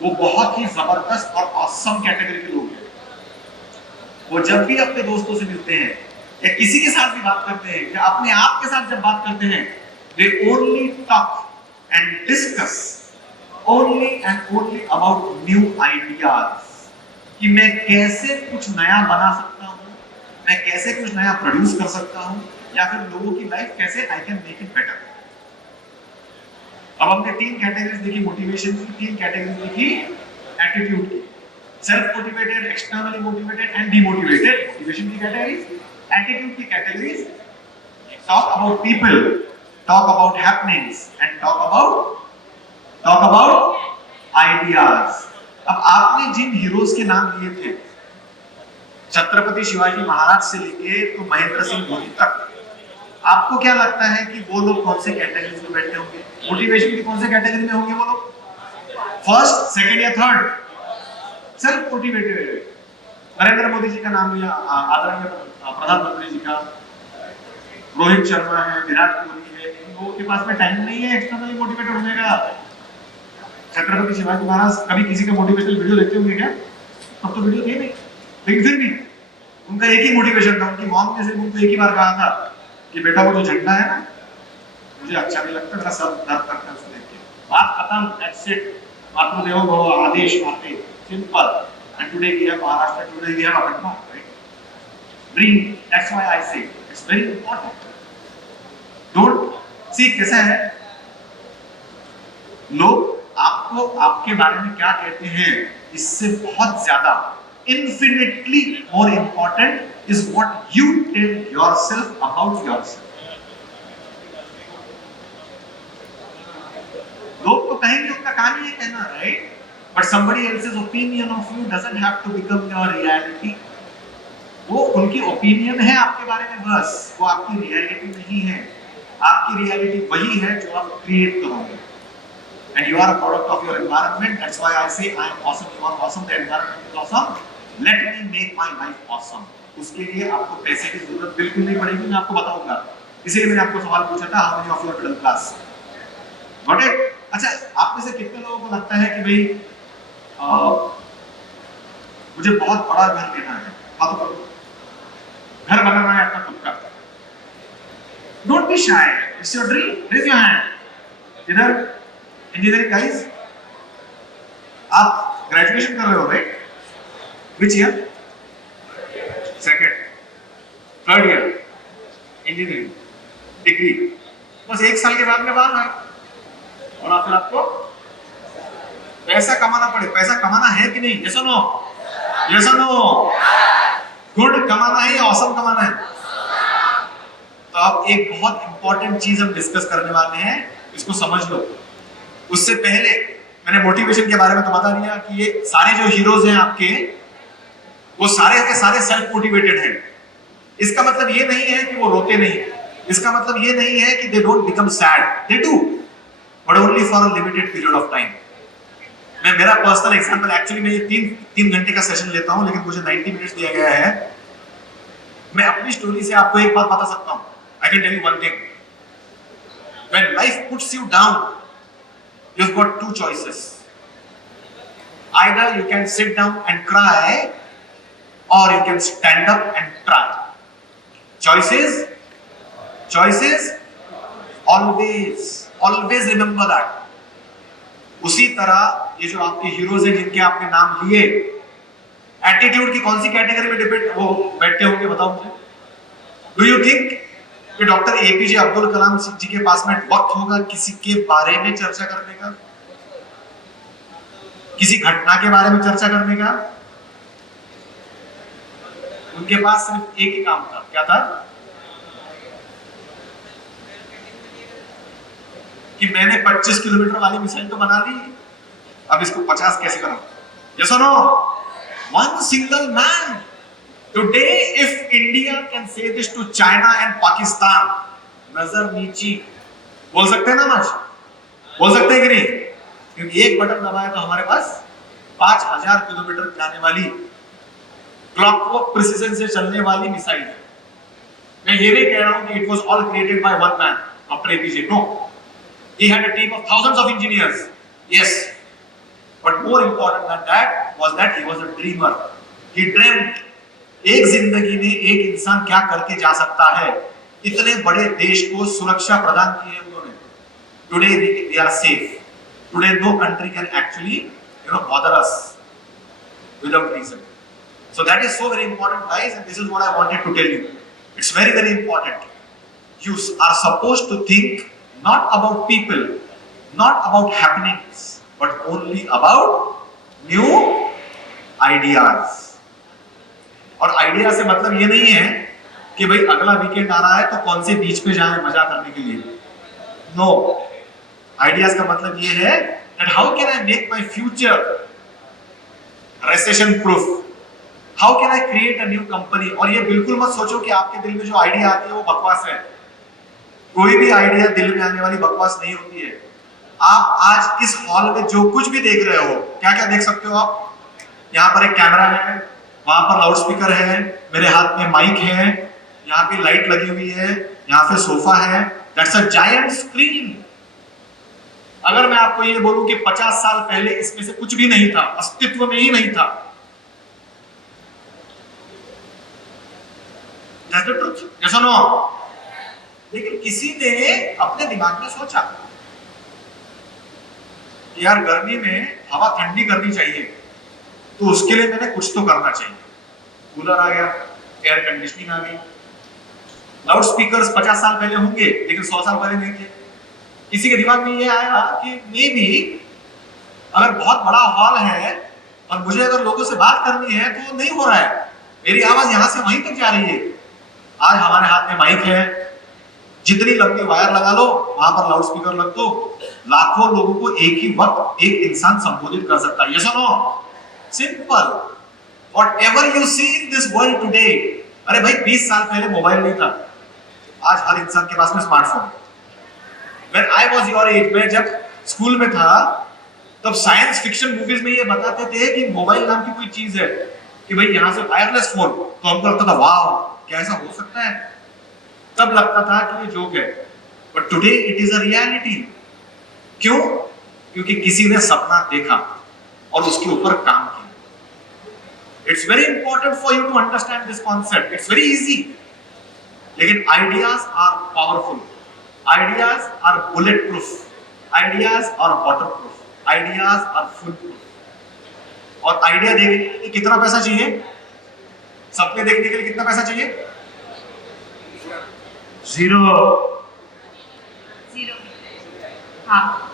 वो बहुत ही जबरदस्त और ऑसम कैटेगरी के लोग हैं। वो जब भी अपने दोस्तों से मिलते हैं या किसी के साथ भी बात करते हैं या अपने आप के साथ जब बात करते हैं, they only talk and discuss only and only about new ideas, कि मैं कैसे कुछ नया बना सकता हूँ, मैं कैसे कुछ नया प्रोड्यूस कर सकता हूँ, या फिर लोगों की लाइफ कैसे I can make it better. अब हमने तीन कैटेगरीज देखी मोटिवेशन की, तीन कैटेगरीज देखी एटीट्यूड की, self motivated, externally motivated and demotivated. Motivation की कैटेगरीज, एटीट्यूड की categories, talk about people, talk about happenings and talk about ideas. अब आपने जिन हीरोज के नाम लिए थे, छत्रपति शिवाजी महाराज से लेके तो महेंद्र सिंह धोनी तक, आपको क्या लगता है कि वो लोग कौन से कैटेगरी में बैठे होंगे? मोटिवेशन की कौन से कैटेगरी में होंगे वो लोग? फर्स्ट, सेकंड या third? Self motivated. Narendra Modi ji का नाम लिया, आदरणीय प्रधानमंत्री जी का, रोहित शर्मा है, विराट कोहली है, इन लोगों के पास में टाइम नहीं है एक्सटर्नली मोटिवेटेड होने का। छत्रपति शिवाजी महाराज कभी किसी का मोटिवेशनल वीडियो देखते होंगे क्या? तब तो वीडियो थे नहीं, लेकिन फिर भी उनका एक ही मोटिवेशन था। उनकी मॉम ने सिर्फ उनको एक ही बार कहा था कि बेटा वो जो झंडा है ना, मुझे अच्छा नहीं लगता, मेरा सर दर्द करता है उसको देख के। बात खत्म, दैट्स इट। मातृदेवो भव, आदेश आते, simple. And today we have Maharashtra, today we have Akhand Bharat, right? Dream, that's why I say it's very important. Don't see कैसा है, लोग आपको आपके बारे में क्या कहते हैं, इससे बहुत ज्यादा infinitely more important is what you tell yourself about yourself. लोग तो कहेंगे, उनका काम ही है कहना, right? But somebody else's opinion of you doesn't have to become your reality. वो उनकी ओपिनियन है आपके बारे में, बस वो आपकी रियलिटी नहीं है। आपकी रियलिटी वही है जो आप क्रिएट करोगे। And you are a product of your environment. That's why I say I am awesome, you are awesome, the environment is awesome. Let me make my life awesome. उसके लिए आपको पैसे की जरूरत बिल्कुल नहीं पड़ेगी, मैं आपको बताऊंगा। इसीलिए मैंने आपको सवाल पूछा था, how many of you are middle class? Got it? अच्छा, आप में से कितने लोगों को लगता है कि भाई मुझे बहुत बड़ा घर लेना है? हाथ ऊपर, घर बनाना है अपना खुद का। Don't be shy. It's your dream. Raise your hand. इधर इंजीनियरिंग गाइस, आप ग्रेजुएशन कर रहे हो, right? Which year? Second, third year engineering degree. बस एक साल के बाद में बाहर आए और फिर आपको पैसा कमाना पड़े। पैसा कमाना है कि नहीं? यस और नो? यस और नो? गुड कमाना है या ऑसम कमाना है? तो अब एक बहुत इंपॉर्टेंट चीज हम डिस्कस करने वाले हैं, इसको समझ लो। उससे पहले मैंने मोटिवेशन के बारे में तो बता दिया कि ये सारे जो हीरोज हैं आपके, वो सारे के सारे सेल्फ मोटिवेटेड हैं। इसका मतलब ये नहीं है कि वो रोते नहीं, इसका मतलब ये नहीं है कि they don't become sad, they do, but only for a limited period of time. मैं मेरा पर्सनल एग्जांपल, एक्चुअली मैं ये 3 घंटे का सेशन लेता हूं, लेकिन मुझे 90 मिनट्स दिया गया है। मैं अपनी स्टोरी से आपको एक बात बता सकता हूं। I can tell you one thing, when life puts you down, you've got two choices. Either you can sit down and cry, or you can stand up and try. Choices, always remember that. उसी तरह ये जो आपके heroes हैं जिनके आपने नाम लिए, एटीट्यूड की कौन सी कैटेगरी में डिपेंड वो बैठते होंगे, बताओ मुझे। डू यू थिंक कि डॉक्टर एपीजे अब्दुल कलाम जी के पास में वक्त होगा किसी के बारे में चर्चा करने का, किसी घटना के बारे में चर्चा करने का? उनके पास सिर्फ एक ही काम था, क्या था? कि मैंने 25 किलोमीटर वाली मिसाइल तो बना ली, अब इसको 50 कैसे करूं? Yes or no? One single man. Today, if India can say this to China and Pakistan, नजर नीची, बोल सकते हैं ना आज? बोल सकते हैं कि नहीं? क्योंकि एक बटन दबाया तो हमारे पास 5000 किलोमीटर जाने वाली क्लॉकवर्क प्रिसिजन से चलने वाली मिसाइल है। मैं ये नहीं कह रहा हूं कि it was all created by one man, अपने पीछे, no. He had a team of thousands of engineers, yes, but more important than that was that he was a dreamer. He dreamt एक जिंदगी में एक इंसान क्या करके जा सकता है। इतने बड़े देश को सुरक्षा प्रदान की है उन्होंने। Today we are safe. Today no country can actually bother us without reason. So that is so very important, guys, and this is what I wanted to tell you. It's very, very important. You are supposed to think not about people, not about happenings, but only about new ideas. और idea से मतलब ये नहीं है कि भाई अगला weekend आ रहा है तो कौन से बीच पे जाएं मजा करने के लिए। नो, आइडियाज का मतलब ये है that how can I make my future recession proof? How can I create a new company? और ये बिल्कुल मत सोचो कि आपके दिल में जो आइडिया आती है वो बकवास है। कोई भी आइडिया दिल में आने वाली बकवास नहीं होती है। आप आज इस हॉल में जो कुछ भी देख रहे हो, क्या क्या देख सकते हो आप? यहाँ पर एक कैमरा है, वहां पर लाउड स्पीकर है, मेरे हाथ में माइक है, यहाँ पे लाइट लगी हुई है, यहाँ पे सोफा है। That's a giant screen. अगर मैं आपको ये बोलूं कि 50 साल पहले इसमें से कुछ भी नहीं था, अस्तित्व में ही नहीं था, दैट्स द ट्रुथ, यस और नो? लेकिन किसी ने अपने दिमाग में सोचा यार गर्मी में हवा ठंडी करनी चाहिए, तो उसके लिए मैंने कुछ तो करना चाहिए। कूलर आ गया, एयर कंडीशनिंग आ गई, लाउड स्पीकर्स 50 साल पहले होंगे लेकिन 100 साल पहले नहीं थे। किसी के दिमाग में ये आया कि मे बी अगर बहुत बड़ा हॉल है और मुझे अगर लोगों से बात करनी है तो नहीं हो रहा है, मेरी आवाज यहां से वहीं तक जा रही है। आज हमारे हाथ में माइक है, जितनी लंबी वायर लगा लो वहां पर लाउड स्पीकर लग दो, लाखों लोगों को एक ही वक्त एक इंसान संबोधित कर सकता है। यस और no? Simple. Whatever you see in this world today, अरे भाई 20 साल पहले मोबाइल नहीं था, आज हर इंसान के पास में smartphone. When I was your age, मैं जब स्कूल में था तब साइंस फिक्शन मूवीज में ये बताते थे कि मोबाइल नाम की कोई चीज है कि भाई यहाँ से वायरलेस फोन, तो हमको लगता था वाह क्या ऐसा हो सकता है, तब लगता था कि ये जोक है। But today it is a reality. क्यों? क्योंकि किसी ने सपना देखा और उसके ऊपर काम किया। It's very important for you to understand this concept. It's very easy, लेकिन ideas are powerful, ideas are bulletproof, ideas are waterproof, ideas are foolproof. और आइडिया देखने के लिए कितना पैसा चाहिए? सपने देखने के लिए कितना पैसा चाहिए? जीरो। हाँ।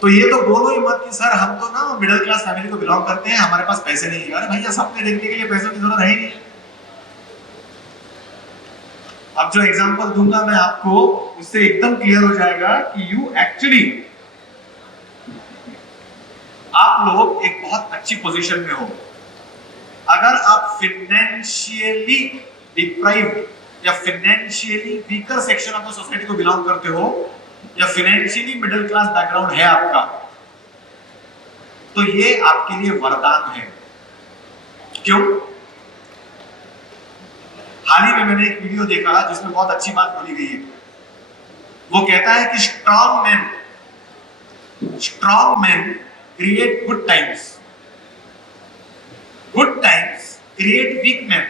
तो ये तो बोलो ही मत कि सर हम तो ना मिडिल क्लास फैमिली को बिलोंग करते हैं, हमारे पास पैसे नहीं है। अरे भैया सपने देखने के लिए पैसों की जरूरत है ही नहीं। अब जो एग्जांपल दूंगा मैं आपको, उससे एकदम क्लियर हो जाएगा कि यू एक्चुअली, आप लोग एक बहुत अच्छी पोजीशन में हो। अगर आप फाइनेंशियली डिप्राइव्ड या financially weaker section of the society को बिलोंग करते हो या फाइनेंशियली मिडिल क्लास बैकग्राउंड है आपका, तो ये आपके लिए वरदान है। क्यों? हाल ही में मैंने एक वीडियो देखा जिसमें बहुत अच्छी बात बोली गई है। वो कहता है कि strong man create good times, good times create weak man,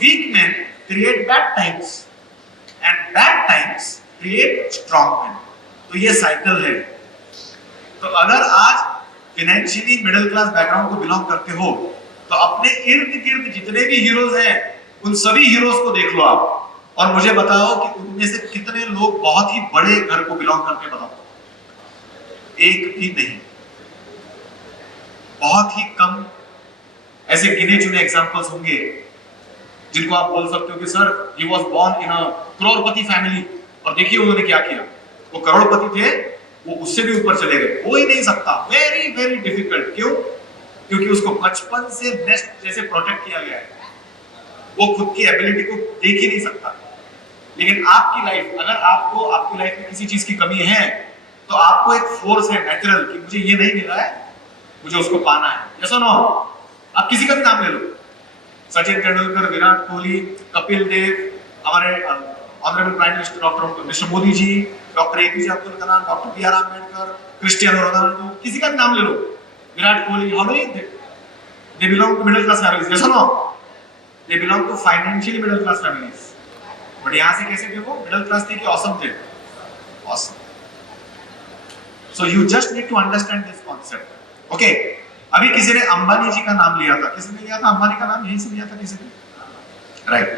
weak man create bad times and bad times create strong man. तो ये साइकिल है। तो अगर आज फाइनेंशियली मिडिल क्लास बैकग्राउंड को बिलोंग करते हो तो अपने इर्द गिर्द जितने भी हीरोज हैं उन सभी हीरोज को देख लो आप और मुझे बताओ कि उनमें से कितने लोग बहुत ही बड़े घर को बिलोंग करते, बताओ। एक भी नहीं। बहुत ही कम ऐसे गिने चुने एग्जांपल्स होंगे जिनको आप बोल सकते हो कि सर ही was born in a crorepati family और देखिए उन्होंने क्या किया, वो करोड़पति थे, वो उससे भी ऊपर चले गए। हो ही नहीं सकता, वेरी वेरी डिफिकल्ट। क्यों? क्योंकि उसको बचपन से नेस्ट जैसे प्रोटेक्ट किया गया है, वो खुद की एबिलिटी को देख ही नहीं सकता। लेकिन आपकी लाइफ, अगर आपको आपकी लाइफ में किसी चीज की कमी है तो आपको एक फोर्स है नेचुरल कि मुझे ये नहीं मिला है, मुझे उसको पाना है। यस और नो? आप किसी का भी नाम ले लो, सचिन तेंदुलकर, विराट कोहली, कपिल देव, हमारे honourable prime minister doctor mister Modi ji, doctor APJ Abdul Kalam, doctor B R Ambedkar, Cristiano Ronaldo, किसी का भी नाम ले लो, Virat Kohli, how many they belong to middle class families. Yes और no? They belong to financially middle class families. But यहां से कैसे थे वो? मिडिल क्लास थे कि ऑसम थे? Awesome. So you just need to understand this concept. Okay, अभी किसी ने अंबानी जी का नाम लिया था, किसी ने लिया था अंबानी का नाम, यहीं से लिया था किसी ने, राइट?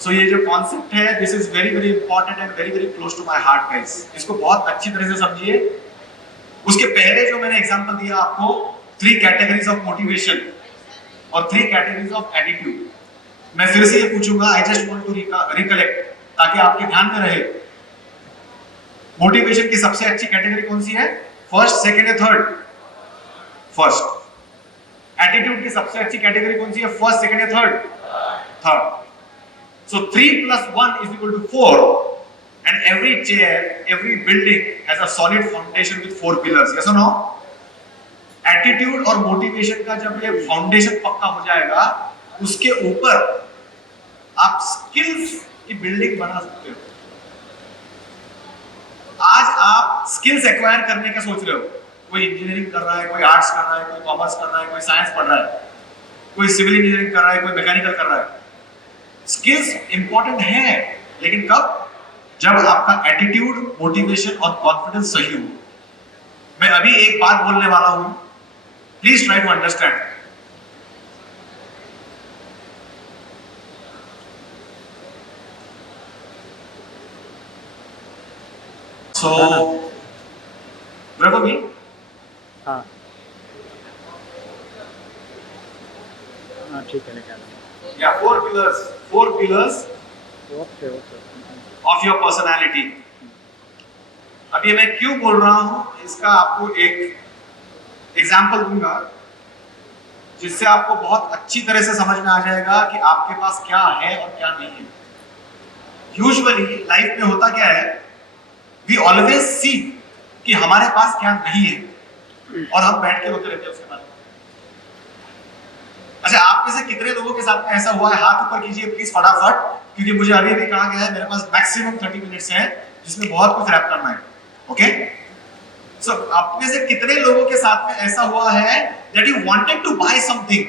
सो ये जो कॉन्सेप्ट है, this is very very important and very very close to my heart guys. इसको बहुत अच्छी तरह से समझिए। उसके पहले जो मैंने एग्जांपल दिया आपको, 3 कैटेगरीज ऑफ मोटिवेशन और 3 कैटेगरीज ऑफ एटीट्यूड, मैं फिर से ये पूछूंगा, I just want to recollect, ताकि आपके ध्यान में रहे। मोटिवेशन की सबसे अच्छी कैटेगरी कौन सी है? फर्स्ट, सेकंड या थर्ड? फर्स्ट। एटीट्यूड की सबसे अच्छी कैटेगरी कौन सी है? फर्स्ट, सेकंड या third? Third. So 3 plus 1 is equal to 4, and every chair, every building has a solid foundation with 4 pillars. Yes or no? Attitude और motivation का जब ये foundation पक्का हो जाएगा, उसके ऊपर आप skills की building बना सकते हो। आज आप skills acquire करने का सोच रहे हो, कोई engineering कर रहा है, कोई arts कर रहा है, कोई commerce कर रहा है, कोई science पढ़ रहा है, कोई civil engineering कर रहा है, कोई mechanical कर रहा है। स्किल्स इंपॉर्टेंट है, लेकिन कब? जब आपका एटीट्यूड, मोटिवेशन और कॉन्फिडेंस सही हो। मैं अभी एक बात बोलने वाला हूं, प्लीज ट्राई टू अंडरस्टैंड। सो रघुवी, हाँ हाँ ठीक है, निकाल। या 4 pillars okay okay. of your personality। अभी मैं क्यों बोल रहा हूं, इसका आपको एक एग्जाम्पल दूंगा जिससे आपको बहुत अच्छी तरह से समझ में आ जाएगा कि आपके पास क्या है और क्या नहीं है। यूजुअली लाइफ में होता क्या है, वी ऑलवेज सी कि हमारे पास क्या नहीं है और हम बैठ के रोते रहते हैं उसके बारे में। अच्छा, आप में से कितने लोगों के साथ में ऐसा हुआ है? हाथ ऊपर कीजिए प्लीज फटाफट, क्योंकि मुझे अभी भी कहा गया है मेरे पास मैक्सिमम 30 मिनट्स है जिसमें बहुत कुछ रैप करना है। ओके, सो आप में से कितने लोगों के साथ में ऐसा हुआ है that you wanted to buy something,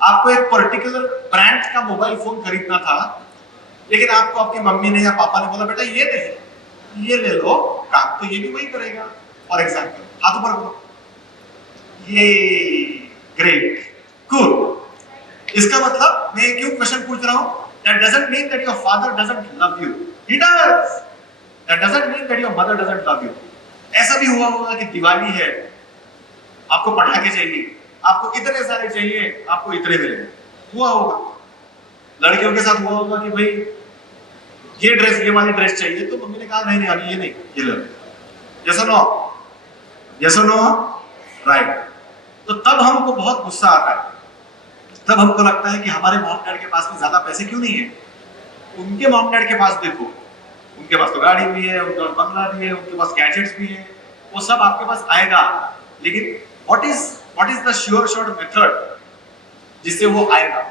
आपको एक पर्टिकुलर ब्रांड का मोबाइल फोन खरीदना था, लेकिन आपको आपकी मम्मी ने या पापा ने बोला बेटा ये नहीं, ये ले लो, काम तो ये भी वही करेगा। फॉर एग्जाम्पल, हाथ ऊपर करो, ये ग्रेट, कूल। इसका मतलब मैं क्यों क्वेश्चन पूछ रहा हूं? That doesn't mean that your father doesn't love you. He does. That doesn't mean that your mother doesn't love you. ऐसा भी हुआ होगा कि दिवाली है, आपको पटाखे चाहिए, आपको इतने सारे चाहिए, आपको इतने मिलेंगे, हुआ होगा। लड़कियों के साथ हुआ होगा कि भाई ये ड्रेस, ये वाली ड्रेस चाहिए, तो मम्मी ने कहा नहीं नहीं अभी ये नहीं, ये ले लो। यस और नो? यस और नो? राइट। तो तब हमको बहुत गुस्सा आता है, तब हमको लगता है कि हमारे मॉम डैड के पास में ज्यादा पैसे क्यों नहीं है। उनके मॉम डैड के पास देखो, उनके पास तो गाड़ी भी है, उनके पास बंगला भी है, उनके पास गैजेट्स भी है, वो सब आपके पास आएगा। लेकिन what is the sure shot method जिससे वो आएगा?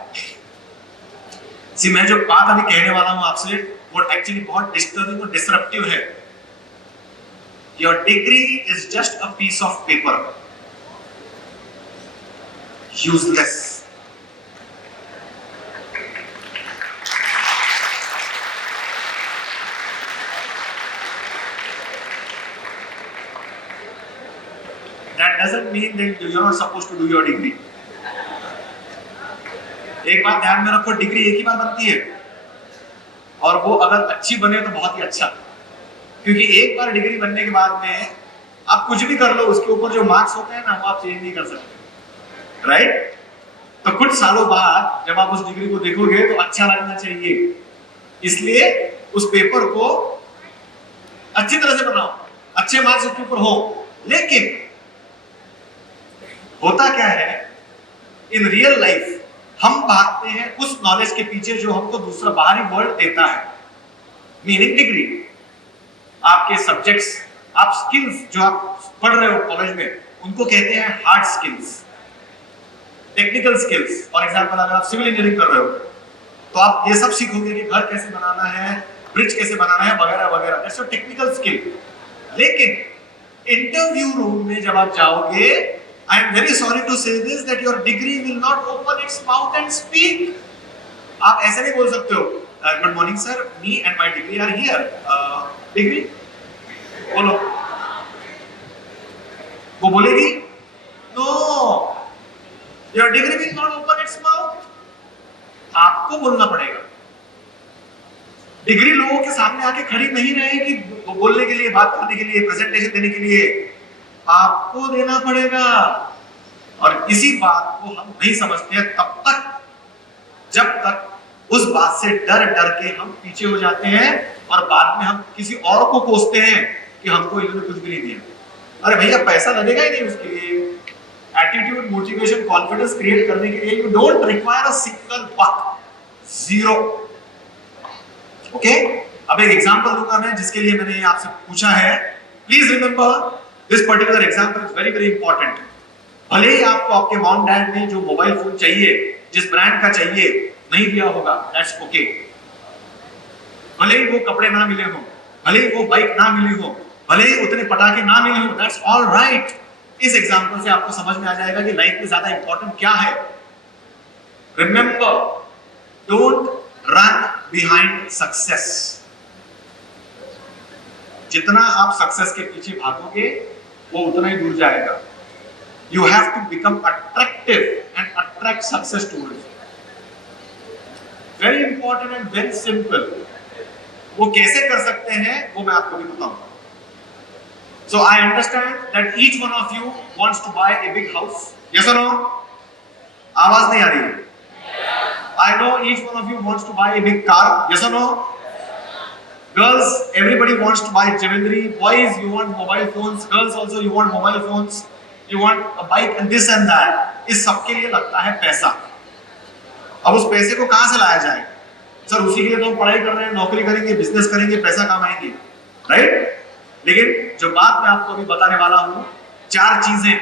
मैं जो बात अभी कहने वाला हूं आपसे, वो एक्चुअली बहुत डिस्टर्बिंग और डिसरप्टिव है। Your degree is just a piece of paper, useless. That doesn't mean that you're not supposed to do your degree. एक बात ध्यान में रखो, डिग्री एक ही बार बनती है, और वो अगर अच्छी बने तो बहुत ही अच्छा, क्योंकि एक बार डिग्री बनने के बाद में आप कुछ भी कर लो, उसके ऊपर जो मार्क्स होते हैं ना, वो आप चेंज नहीं कर सकते, राइट? तो कुछ सालों बाद जब आप उस डिग्री को देखोगे तो अच्छा लगना चाहिए, इसलिए उस पेपर को अच्छी तरह से बनाओ, अच्छे मार्क्स उसके ऊपर हो। लेकिन होता क्या है, इन रियल लाइफ हम भागते हैं उस नॉलेज के पीछे जो हमको दूसरा बाहरी वर्ल्ड देता है, मीनिंग डिग्री, आपके सब्जेक्ट्स, आप स्किल्स जो आप पढ़ रहे हो कॉलेज में, उनको कहते हैं hard skills, technical skills. For example अगर आप सिविल इंजीनियरिंग कर रहे हो तो आप ये सब सीखोगे कि घर कैसे बनाना है, ब्रिज कैसे बनाना है, वगैरह वगैरह, दैट्स योर टेक्निकल स्किल। लेकिन इंटरव्यू रूम में जब आप जाओगे, I am very sorry to say this that your degree will not open its mouth and speak. आप ऐसे नहीं बोल सकते हो, good morning sir, me and my degree are here, degree बोलो, वो बोलेगी no, your degree will not open its mouth, आपको बोलना पड़ेगा। डिग्री लोगों के सामने आके खड़ी नहीं रहेगी बोलने के लिए, बात करने के लिए, प्रेजेंटेशन देने के लिए, आपको देना पड़ेगा। और इसी बात को हम नहीं समझते हैं तब तक जब तक उस बात से डर डर के हम पीछे हो जाते हैं और बाद में हम किसी और को कोसते हैं कि हमको इन्होंने कुछ भी नहीं दिया। अरे भैया पैसा लगेगा ही नहीं उसके लिए। एटीट्यूड, मोटिवेशन, कॉन्फिडेंस क्रिएट करने के लिए you don't require a single buck, zero. Okay, अब एक एग्जांपल दूंगा मैं जिसके लिए मैंने आपसे पूछा है। Please remember this particular example is very very important. भले ही आपको आपके मॉम डैड ने जो मोबाइल फोन चाहिए, जिस ब्रांड का चाहिए, नहीं दिया होगा, दैट्स ओके। भले ही वो कपड़े ना मिले हो, भले ही वो बाइक ना मिली हो, भले ही उतने पटाखे ना मिले हो, दैट्स ऑल राइट। इस एग्जांपल से आपको समझ में आ जाएगा कि लाइफ में ज्यादा इंपॉर्टेंट क्या है। Remember, don't run behind success. जितना आप सक्सेस के पीछे भागोगे वो उतना ही दूर जाएगा। You have to become attractive and attract success towards you. Very important and very simple. वो कैसे कर सकते हैं वो मैं आपको भी बताऊंगा। So I understand that each one of you wants to buy a big house. Yes or no? आवाज नहीं आ रही है। I know each one of you wants to buy a big car. Yes or no? Girls, everybody wants to buy jewelry. Boys, you want mobile phones. Girls also, you want mobile phones. You want a bike and this and that. इस सबके लिए लगता है पैसा। अब उस पैसे को कहां से लाया जाए? सर उसी के लिए तो हम पढ़ाई कर रहे हैं, नौकरी करेंगे, बिजनेस करेंगे, पैसा कमाएंगे, राइट? लेकिन जो बात मैं आपको अभी बताने वाला हूं, 4 चीजें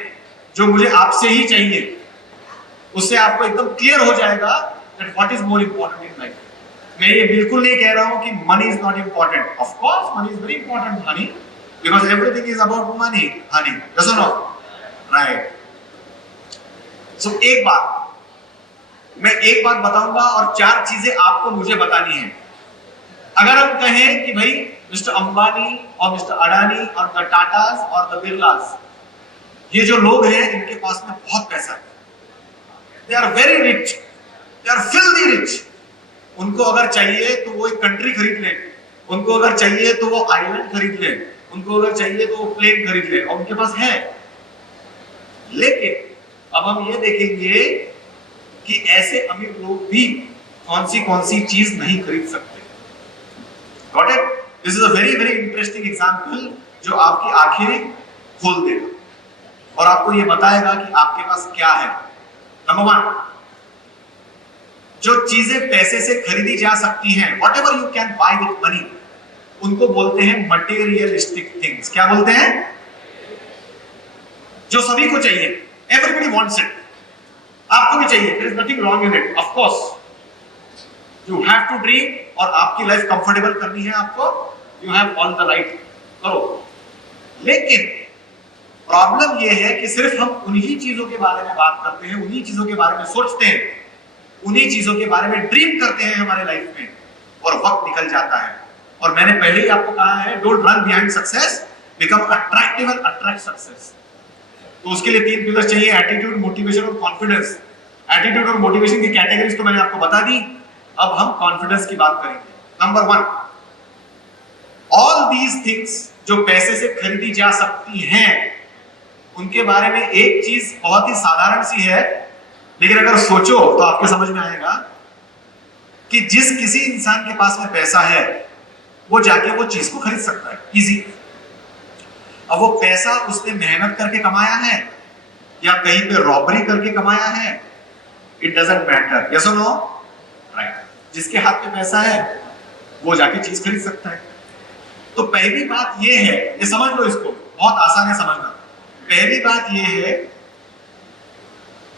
जो मुझे आपसे ही चाहिए, उससे आपको एकदम क्लियर हो जाएगा that what is more important in life. मैं ये बिल्कुल नहीं कह रहा हूं कि money is not important. Of course, money is very important, honey, because everything is about money, honey. Yes or no? Right. So एक बात मैं बताऊंगा और 4 चीजें आपको मुझे बतानी है। अगर हम कहें कि भाई मिस्टर अंबानी और मिस्टर अडानी और द टाटास और द बिरलास, ये जो लोग हैं इनके पास में बहुत पैसा है, they are very rich, they are filthy rich. उनको अगर चाहिए तो वो एक कंट्री खरीद ले, उनको अगर चाहिए तो वो आइलैंड खरीद ले, उनको अगर चाहिए तो वो प्लेन खरीद ले, और उनके पास है। लेकिन अब हम ये देखेंगे कि ऐसे अमीर लोग भी कौन सी चीज नहीं खरीद सकते। Got it? This is a very very interesting example जो आपकी आंखें खोल देगा और आपको ये बताएगा कि आपके पास क्या है। नंबर 1, जो चीजें पैसे से खरीदी जा सकती हैं, whatever you can buy with money, उनको बोलते हैं मटेरियलिस्टिक थिंग्स। क्या बोलते हैं? जो सभी को चाहिए, एवरीबॉडी वांट्स इट, आपको भी चाहिए, there is nothing wrong in it. Of course you have to dream, और आपकी लाइफ कंफर्टेबल करनी है आपको, you have all the right, करो। लेकिन प्रॉब्लम ये है कि सिर्फ हम उन्हीं चीजों के बारे में बात करते हैं, उन्हीं चीजों के बारे में सोचते हैं, उन्हीं चीजों के बारे में ड्रीम करते हैं हमारे लाइफ में, और वक्त निकल जाता है। और मैंने पहले ही आपको कहा है, don't run behind success, become attractive and attract success. तो उसके लिए 3 पिलर्स चाहिए, एटीट्यूड, मोटिवेशन और कॉन्फिडेंस। एटीट्यूड और मोटिवेशन की कैटेगरीज तो मैंने आपको बता दी, अब हम कॉन्फिडेंस की बात करेंगे। नंबर 1, ऑल दीज थिंग्स जो पैसे से खरीदी जा सकती हैं, उनके बारे में एक चीज बहुत ही साधारण सी है, लेकिन अगर सोचो तो आपके समझ में आएगा कि जिस किसी इंसान के पास में पैसा है वो जाके वो चीज को खरीद सकता है इजी। अब वो पैसा उसने मेहनत करके कमाया है या कहीं पे रॉबरी करके कमाया है, इट डजंट मैटर। यस और नो? राइट। जिसके हाथ में पैसा है वो जाके चीज खरीद सकता है। तो पहली बात ये है, ये समझ लो, इसको बहुत आसान है समझना। पहली बात ये है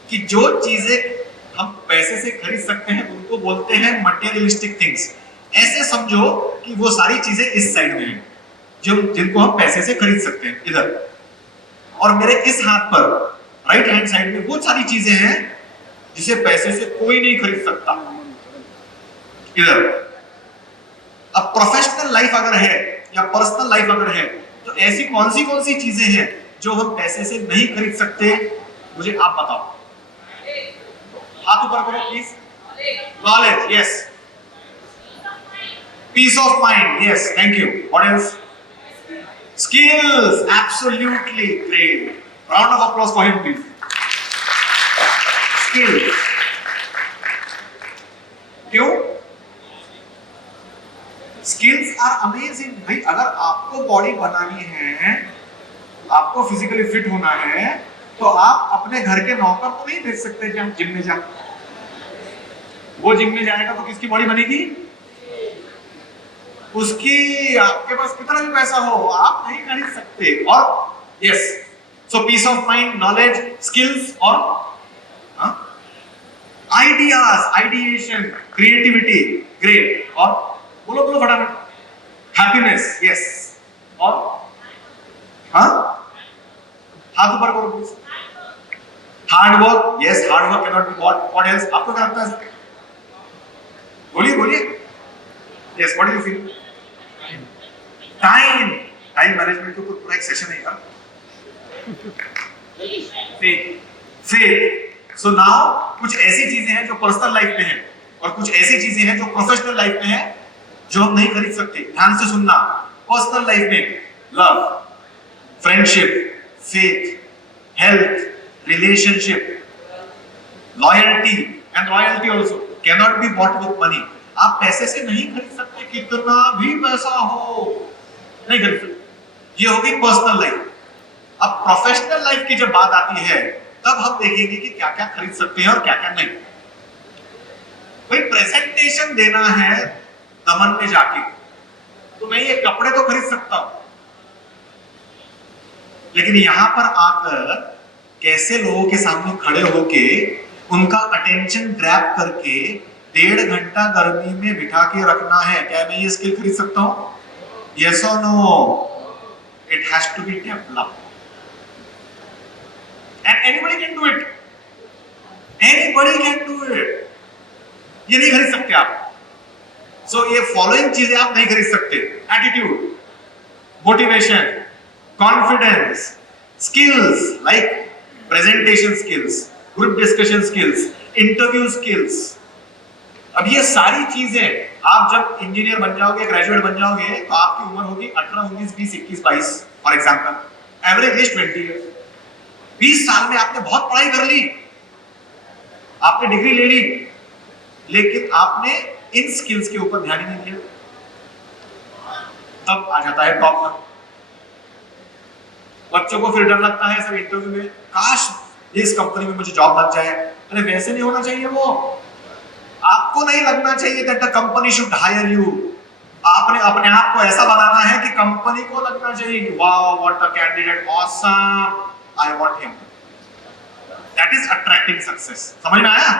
कि जो चीजें हम पैसे से खरीद सकते हैं उनको बोलते हैं मटेरियलिस्टिक थिंग्स। ऐसे समझो कि वो सारी चीजें इस साइड में हैं जो जिनको हम पैसे से खरीद सकते हैं इधर, और मेरे इस हाथ पर राइट हैंड साइड में वो सारी चीजें हैं जिसे पैसे से कोई नहीं खरीद सकता इधर। अब प्रोफेशनल लाइफ अगर है या पर्सनल लाइफ अगर है तो ऐसी कौन सी चीजें हैं जो हम पैसे से नहीं खरीद सकते, मुझे आप बताओ। हाथ ऊपर करो please. Knowledge, yes. Peace of mind, yes, thank you. What else? Skills, absolutely great. Round of applause for him please. Skills, क्यों? Skills are amazing. भाई अगर आपको बॉडी बनानी है, आपको फिजिकली फिट होना है, तो आप अपने घर के नौकर को नहीं भेज सकते कि हम जिम में जाए। वो जिम में जाएगा तो किसकी बॉडी बनेगी? उसकी। आपके पास कितना भी पैसा हो आप नहीं खरीद सकते। और yes, so peace of mind, knowledge, skills और आइडियाज, आइडिएशन, क्रिएटिविटी, ग्रेट। और बोलो बोलो फटाफट। Happiness, yes. और हाथ ऊपर करो please. Hard work, yes, hard work cannot be bought. What else? आपको क्या लगता है? बोलिए बोलिए। Yes, what do you feel? Time, time management के ऊपर पूरा एक सेशन है यार। फेथ। सो नाउ कुछ ऐसी चीजें हैं जो पर्सनल लाइफ में है और कुछ ऐसी चीजें हैं जो प्रोफेशनल लाइफ में है जो हम नहीं खरीद सकते। ध्यान से सुनना। पर्सनल लाइफ में love, friendship, faith, health, relationship, loyalty and royalty also cannot be bought with money. आप पैसे से नहीं खरीद सकते, कितना भी पैसा हो नहीं खरीद सकते। ये होगी पर्सनल लाइफ। अब प्रोफेशनल लाइफ की जब बात आती है तब हम देखेंगे कि क्या क्या खरीद सकते हैं और क्या क्या नहीं। भाई प्रेजेंटेशन देना है दमन में जाके तो मैं ये कपड़े तो खरीद सकता हूं, लेकिन यहां पर आकर कैसे लोगों के सामने खड़े होके उनका अटेंशन ग्रैब करके 1.5 घंटा गर्मी में बिठा के रखना है, क्या मैं ये स्किल खरीद सकता हूं? यस और no? It has to be developed and anybody can do it. Anybody can do it. ये नहीं खरीद सकते आप। सो ये फॉलोइंग चीजें आप नहीं खरीद सकते। Attitude, motivation, confidence, skills like presentation skills, group discussion skills, interview skills। अब ये सारी चीजें आप जब इंजीनियर बन जाओगे, ग्रेजुएट बन जाओगे तो आपकी उम्र होगी 18, 19, 20, 21, 22 for example, average age 20 years. 20 साल में आपने बहुत पढ़ाई कर ली, आपने डिग्री ले ली, लेकिन आपने इन स्किल्स के ऊपर ध्यान ही नहीं दिया। तब आ जाता है प्रॉब्लम। बच्चों को फिर डर लगता है सब इंटरव्यू में, काश इस कंपनी में मुझे जॉब लग जाए। अरे वैसे नहीं होना चाहिए। वो आपको नहीं लगना चाहिए that the company should hire you. आपने अपने आप को ऐसा बनाना है कि कंपनी को लगना चाहिए wow what a candidate, awesome, I want him. That is attracting success. समझ में आया?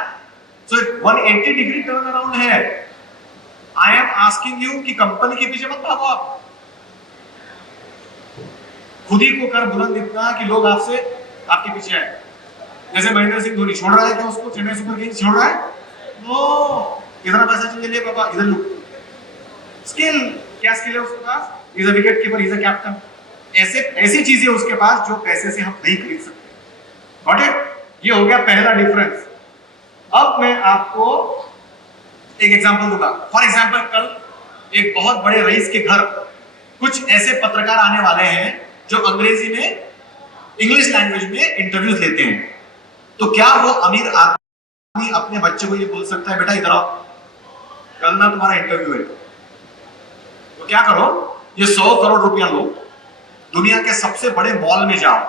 सो 180 डिग्री टर्न अराउंड है। आई एम आस्किंग यू कि कंपनी के पीछे मत भागो आप। खुद ही को कर बुलंद इतना कि लोग आपसे आपके पीछे आए। जैसे महेंद्र सिंह धोनी छोड़ रहा है क्या उसको, चेन्नई सुपर किंग्स छोड़ रहा है? नो। कितना पैसा चाहिए ले बाबा, इधर लो। स्किल, क्या स्किल है उसके पास? Is a wicketkeeper, is a captain. ऐसे ऐसी चीजें उसके पास जो पैसे से हम नहीं खरीद सकते। Got it? ये हो गया पहला डिफरेंस। अब मैं आपको एक एग्जांपल दूंगा। फॉर एग्जांपल कल एक बहुत बड़े रईस के घर कुछ ऐसे पत्रकार आने वाले हैं जो अंग्रेजी में, इंग्लिश लैंग्वेज में इंटरव्यूज लेते हैं। तो क्या वो अमीर आदमी आदमी अपने बच्चे को ये बोल सकता है बेटा इधर आओ, कल ना तुम्हारा इंटरव्यू है, तो क्या करो, ये 100 करोड़ रुपया लो, दुनिया के सबसे बड़े मॉल में जाओ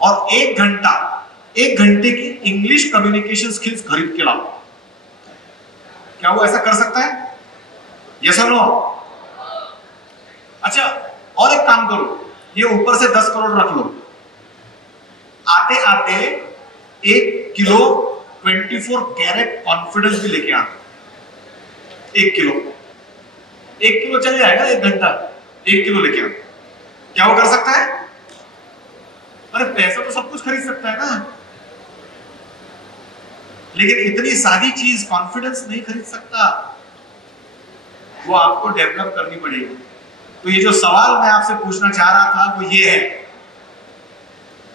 और 1 घंटे की इंग्लिश कम्युनिकेशन स्किल्स खरीद के लाओ। क्या वो ऐसा कर सकता है? यस और नो? अच्छा, और एक काम करो, ये ऊपर से 10 करोड़ रख लो, आते आते 1 किलो 24 कैरेट कॉन्फिडेंस भी लेके आना। 1 किलो चल जाएगा 1 घंटा, 1 किलो लेके आना। क्या वो कर सकता है? अरे पैसा तो सब कुछ खरीद सकता है ना, लेकिन इतनी सारी चीज कॉन्फिडेंस नहीं खरीद सकता, वो आपको डेवलप करनी पड़ेगी। तो ये जो सवाल मैं आपसे पूछना चाह रहा था वो ये है,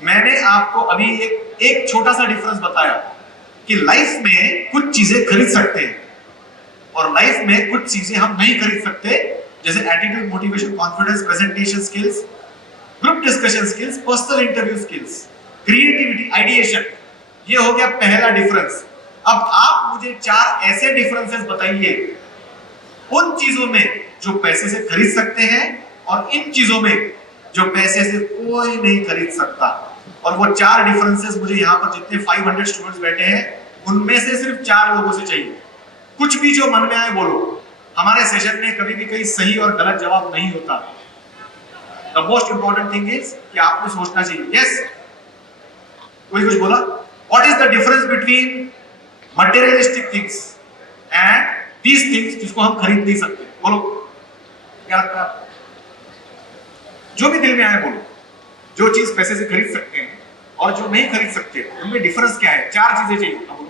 मैंने आपको अभी एक छोटा सा डिफरेंस बताया कि लाइफ में कुछ चीजें खरीद सकते हैं और लाइफ में कुछ चीजें हम नहीं खरीद सकते, जैसे attitude, motivation, confidence, presentation skills, group discussion skills, personal interview skills, creativity, ideation. ये हो गया पहला डिफरेंस। अब आप मुझे 4 ऐसे डिफरेंसेस बताइए उन चीजों में जो पैसे से खरीद सकते हैं और इन चीजों में जो पैसे से कोई नहीं खरीद सकता। और वो 4 डिफरेंसेस मुझे यहाँ पर जितने 500 स्टूडेंट्स बैठे हैं उनमें से सिर्फ 4 लोगों से चाहिए। कुछ भी जो मन में आए बोलो। हमारे सेशन में कभी भी कहीं सही और गलत जवाब नहीं होता। The most important thing is कि आपको सोचना चाहिए। यस, कोई कुछ बोला? What is the difference between materialistic things and these things जिसको हम खरीद नहीं सकते? बोलो, क्या लगता है? जो भी दिल में आए बोलो। जो चीज पैसे से खरीद सकते हैं और जो नहीं खरीद सकते उनमें डिफरेंस क्या है? 4 चीजें चाहिए। बोलो,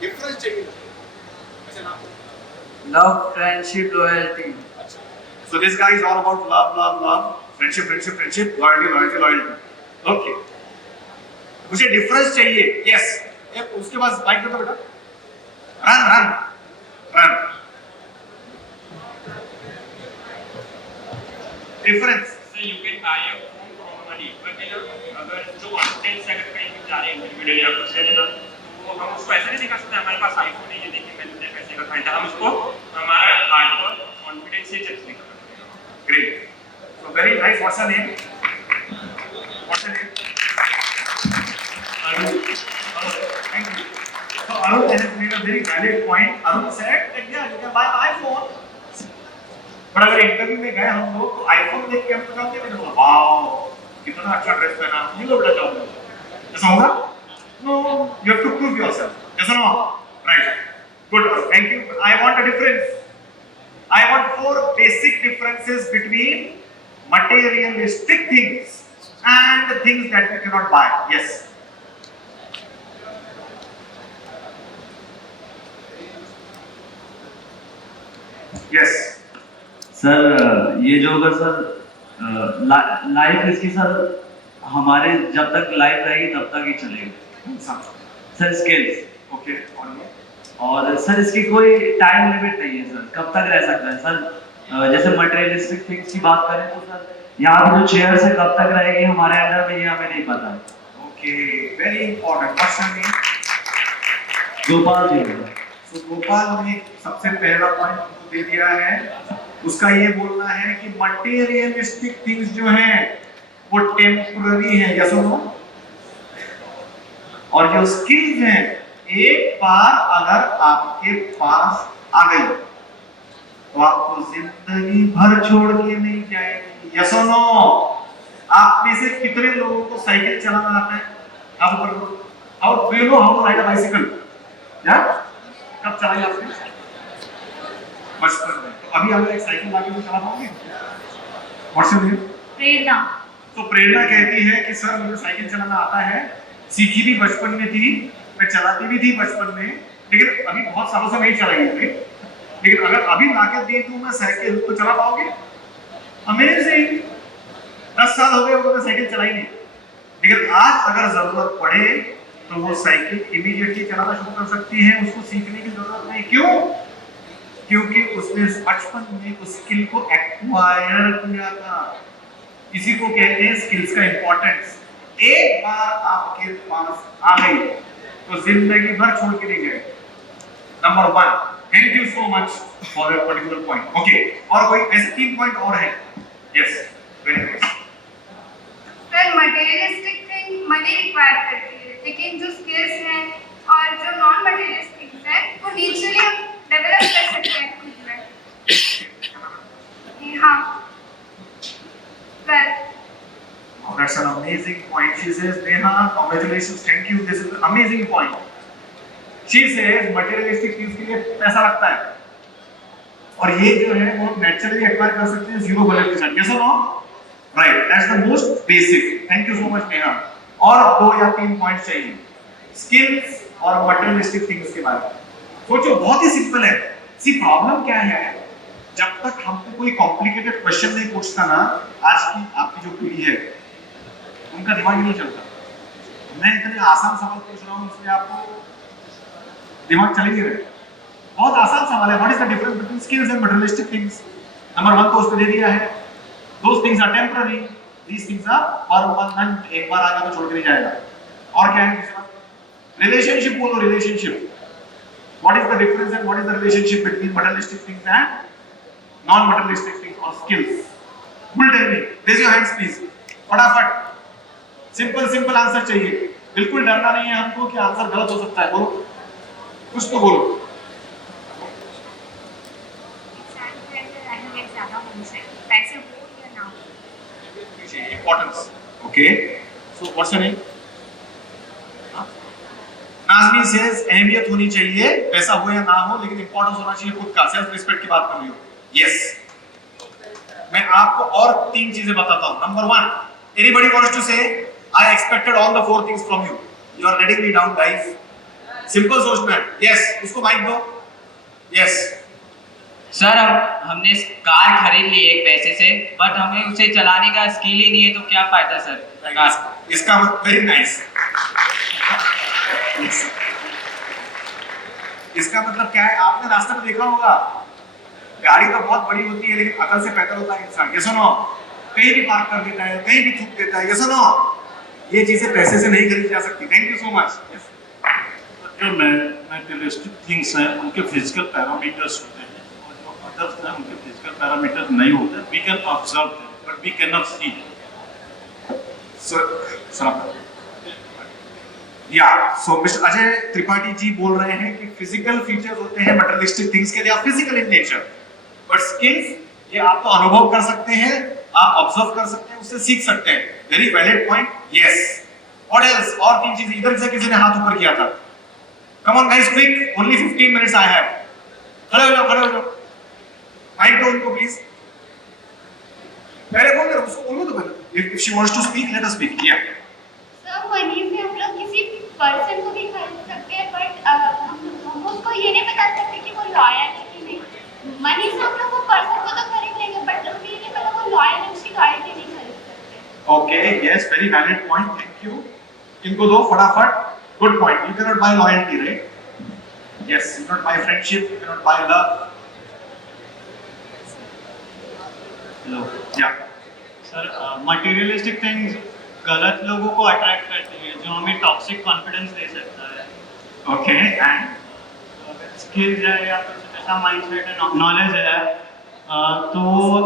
डिफरेंस चाहिए। Love, friendship, loyalty. So this guy is all about love, friendship, loyalty. Okay. मुझे डिफरेंस चाहिए। Yes. उसके बाद बाइक दे दो बेटा। Run. Difference. So you can buy a phone from money, but अगर जो कॉन्फिडेंस से अगर कहीं जा रहे हैं इंटरव्यू या कुछ है ना, तो हम उसको ऐसे नहीं दिखा सकते हमारे पास आईफोन है, ये देखिए मैं इतने पैसे का खरीदा। हम उसको हमारा हार्ड वर्क, कॉन्फिडेंस से जज नहीं कर सकते। Great. So very nice. What's your name? Arun. Thank you. So Arun has made a very valid point. Arun said that yeah, you can buy iPhone. पर अगर इंटरव्यू में गए हम लोग तो आईफोन देख के हम तो क्या बोलेंगे? वाओ, कितना अच्छा ड्रेस पहना, ये लो बेटा जाओ। ऐसा होगा? No, you have to prove yourself. Yes or no? Right. Good. Thank you. I want a difference. I want 4 basic differences between materialistic things and the things that we cannot buy. Yes. Yes. Sir ये जो अगर sir life इसकी sir हमारे जब तक life रहेगी तब तक ही चलेगी सर। Skills okay. और सर इसकी कोई टाइम लिमिट नहीं है सर, कब तक रह सकता है सर। जैसे मटेरियलिस्टिक थिंग्स की बात करें तो सर यहाँ पे जो चेयर से कब तक रहेगी हमारे अंडर में ये हमें नहीं पता। Okay, very important question. Gopal ji तो गोपाल ने सबसे पहला पॉइंट दे दिया है। उसका ये बोलना है कि मटेरियलिस्टिक थिंग्स जो हैं वो टेम्पररी है। यस और नो? और जो स्किल्स हैं एक बार अगर आपके पास आ गई तो आपको जिंदगी भर छोड़ के नहीं जाएगी। यस और नो? आप में से कितने लोगों को साइकिल चलाना आता है? आप how do you know how to ride a bicycle? या कब चलाई आपने? बचपन में। तो अभी अगर एक साइकिल लाके तो चला पाओगे? What's your name? प्रेरणा। तो प्रेरणा कहती है कि सर मुझे साइकिल चलाना आता है, सीखी भी बचपन में थी, मैं चलाती भी थी बचपन में, लेकिन अभी बहुत सालों से नहीं चलाई है। लेकिन अगर अभी लाके दे दूं मैं साइकिल तो चला पाओगे? अमेजिंग। 10 साल हो गए उन्होंने साइकिल चलाई नहीं, लेकिन आज अगर जरूरत पड़े तो वो साइकिल इमीडिएटली चलाना शुरू कर सकती है, उसको सीखने की जरूरत नहीं। क्यों? क्योंकि उसने बचपन में उस स्किल को एक्वायर किया था। इसी को कहते हैं स्किल्स का इंपॉर्टेंस। एक बार आपके पास आ गई तो जिंदगी भर छोड़ के नहीं जाएगी। Number 1, thank you so much for that particular point. Okay, और कोई ऐसे 3 पॉइंट और हैं? Yes, very nice. Sir materialistic thing money require करती है, लेकिन जो स्किल्स हैं और जो नॉन मटेरियलिस्टिक है वो नेचुरली हम डेवलप कर सकते हैं खुद में। हाँ, well Oh, that's an amazing point. She says, Neha, congratulations, thank you. This is an amazing point. She says, materialistic things के लिए पैसा लगता है, और ये जो है वो naturally acquire कर सकते हैं zero budget के साथ. Yes or no? Right. That's the most basic. Thank you so much, Neha. और 2 या 3 points चाहिए. Skills और materialistic things के बारे में. सोचो, बहुत ही simple है. See, problem क्या है? जब तक हमको कोई complicated question नहीं पूछता ना, आज की आपकी जो पीढ़ी है उनका दिमाग ही नहीं चलता। मैं इतने आसान सवाल पूछ रहा हूँ इसलिए आपको दिमाग चल ही नहीं रहा। बहुत आसान सवाल है। What is the difference between skills and materialistic things? Number 1 तो उसने दे दिया है, those things are temporary, these things are permanent. एक बार आ गया तो छोड़ के नहीं जाएगा। और क्या है दूसरा? रिलेशनशिप बोलो, relationship. What is the difference and what is the relationship between materialistic things and non materialistic things और skills? Full tell me, raise your hands please, फटाफट। सिंपल आंसर चाहिए, बिल्कुल डरना नहीं है हमको कि आंसर गलत हो सकता है। बोलो, कुछ तो बोलो। इंसान के अंदर अहमियत ज़्यादा होनी चाहिए, पैसे हो या ना हो। Importance. Okay, so what's your name? Nazmeen says अहमियत होनी चाहिए, पैसा हो या ना हो, लेकिन इंपॉर्टेंस होना चाहिए खुद का, सेल्फ रिस्पेक्ट की बात कर रही हो। यस, मैं आपको और 3 चीजें बताता हूं। नंबर 1, एनीबॉडी वांट्स टू से I expected all the 4 things from you. You are letting me down, guys. Simple सोचना है। Yes, उसको माइक दो। Yes. सर हमने कार खरीद ली एक पैसे से, बट हमें उसे चलाने का स्किल ही नहीं है, तो क्या फायदा सर? इसका मतलब वेरी नाइस। इसका मतलब क्या है? आपने रास्ते में देखा होगा, गाड़ी तो बहुत बड़ी होती है लेकिन अकल से पैदल होता है इंसान। ये सुनो, कहीं भी पार्क कर देता है, कहीं भी थूक देता है। ये सुनो, ये चीजें पैसे से नहीं खरीदी जा सकती। Thank you so much. जो मटेरियलिस्टिक थिंग्स हैं उनके फिजिकल पैरामीटर्स होते हैं, और जो अदर्स हैं उनके फिजिकल पैरामीटर्स नहीं होते। We can observe them but we can not see. So mister Ajay Tripathi ji बोल रहे हैं कि फिजिकल फीचर्स होते हैं मटेरियलिस्टिक थिंग्स के, लिए physical in nature, but skills ये आप तो अनुभव कर सकते हैं, आप ऑब्जर्व कर सकते हैं, उससे सीख सकते हैं। Very valid point. Yes, what else? और 3 चीजें। इधर से किसी ने हाथ ऊपर किया था। Come on guys, quick, only 15 minutes I have. खड़े हो जाओ, खड़े हो जाओ। माइक दो उनको प्लीज। पहले कौन है? उसको बोलो तो पहले। If she wants to speak, let us speak. या सर मनी से हम लोग किसी पर्सन को भी खरीद सकते हैं, बट हम उसको ये नहीं बता सकते कि वो लॉयल है कि नहीं। मनी से हम लोग वो पर्सन को तो खरीद लेंगे, बट हमें ये नहीं पता वो लॉयल है, उसकी गारंटी नहीं खरीद सकते। Okay, yes, very valid point. Thank you. इनको दो फटाफट। Good point. You can not buy loyalty, right? Yes, you can not buy friendship, you can not buy love. Hello या सर, मटेरियलिस्टिक थिंग्स गलत लोगों को अट्रैक्ट करती है, जो हमें टॉक्सिक कॉन्फिडेंस दे सकता है। ओके, एंड स्किल्स है या कुछ ऐसा माइंडसेट है, नॉलेज है, तो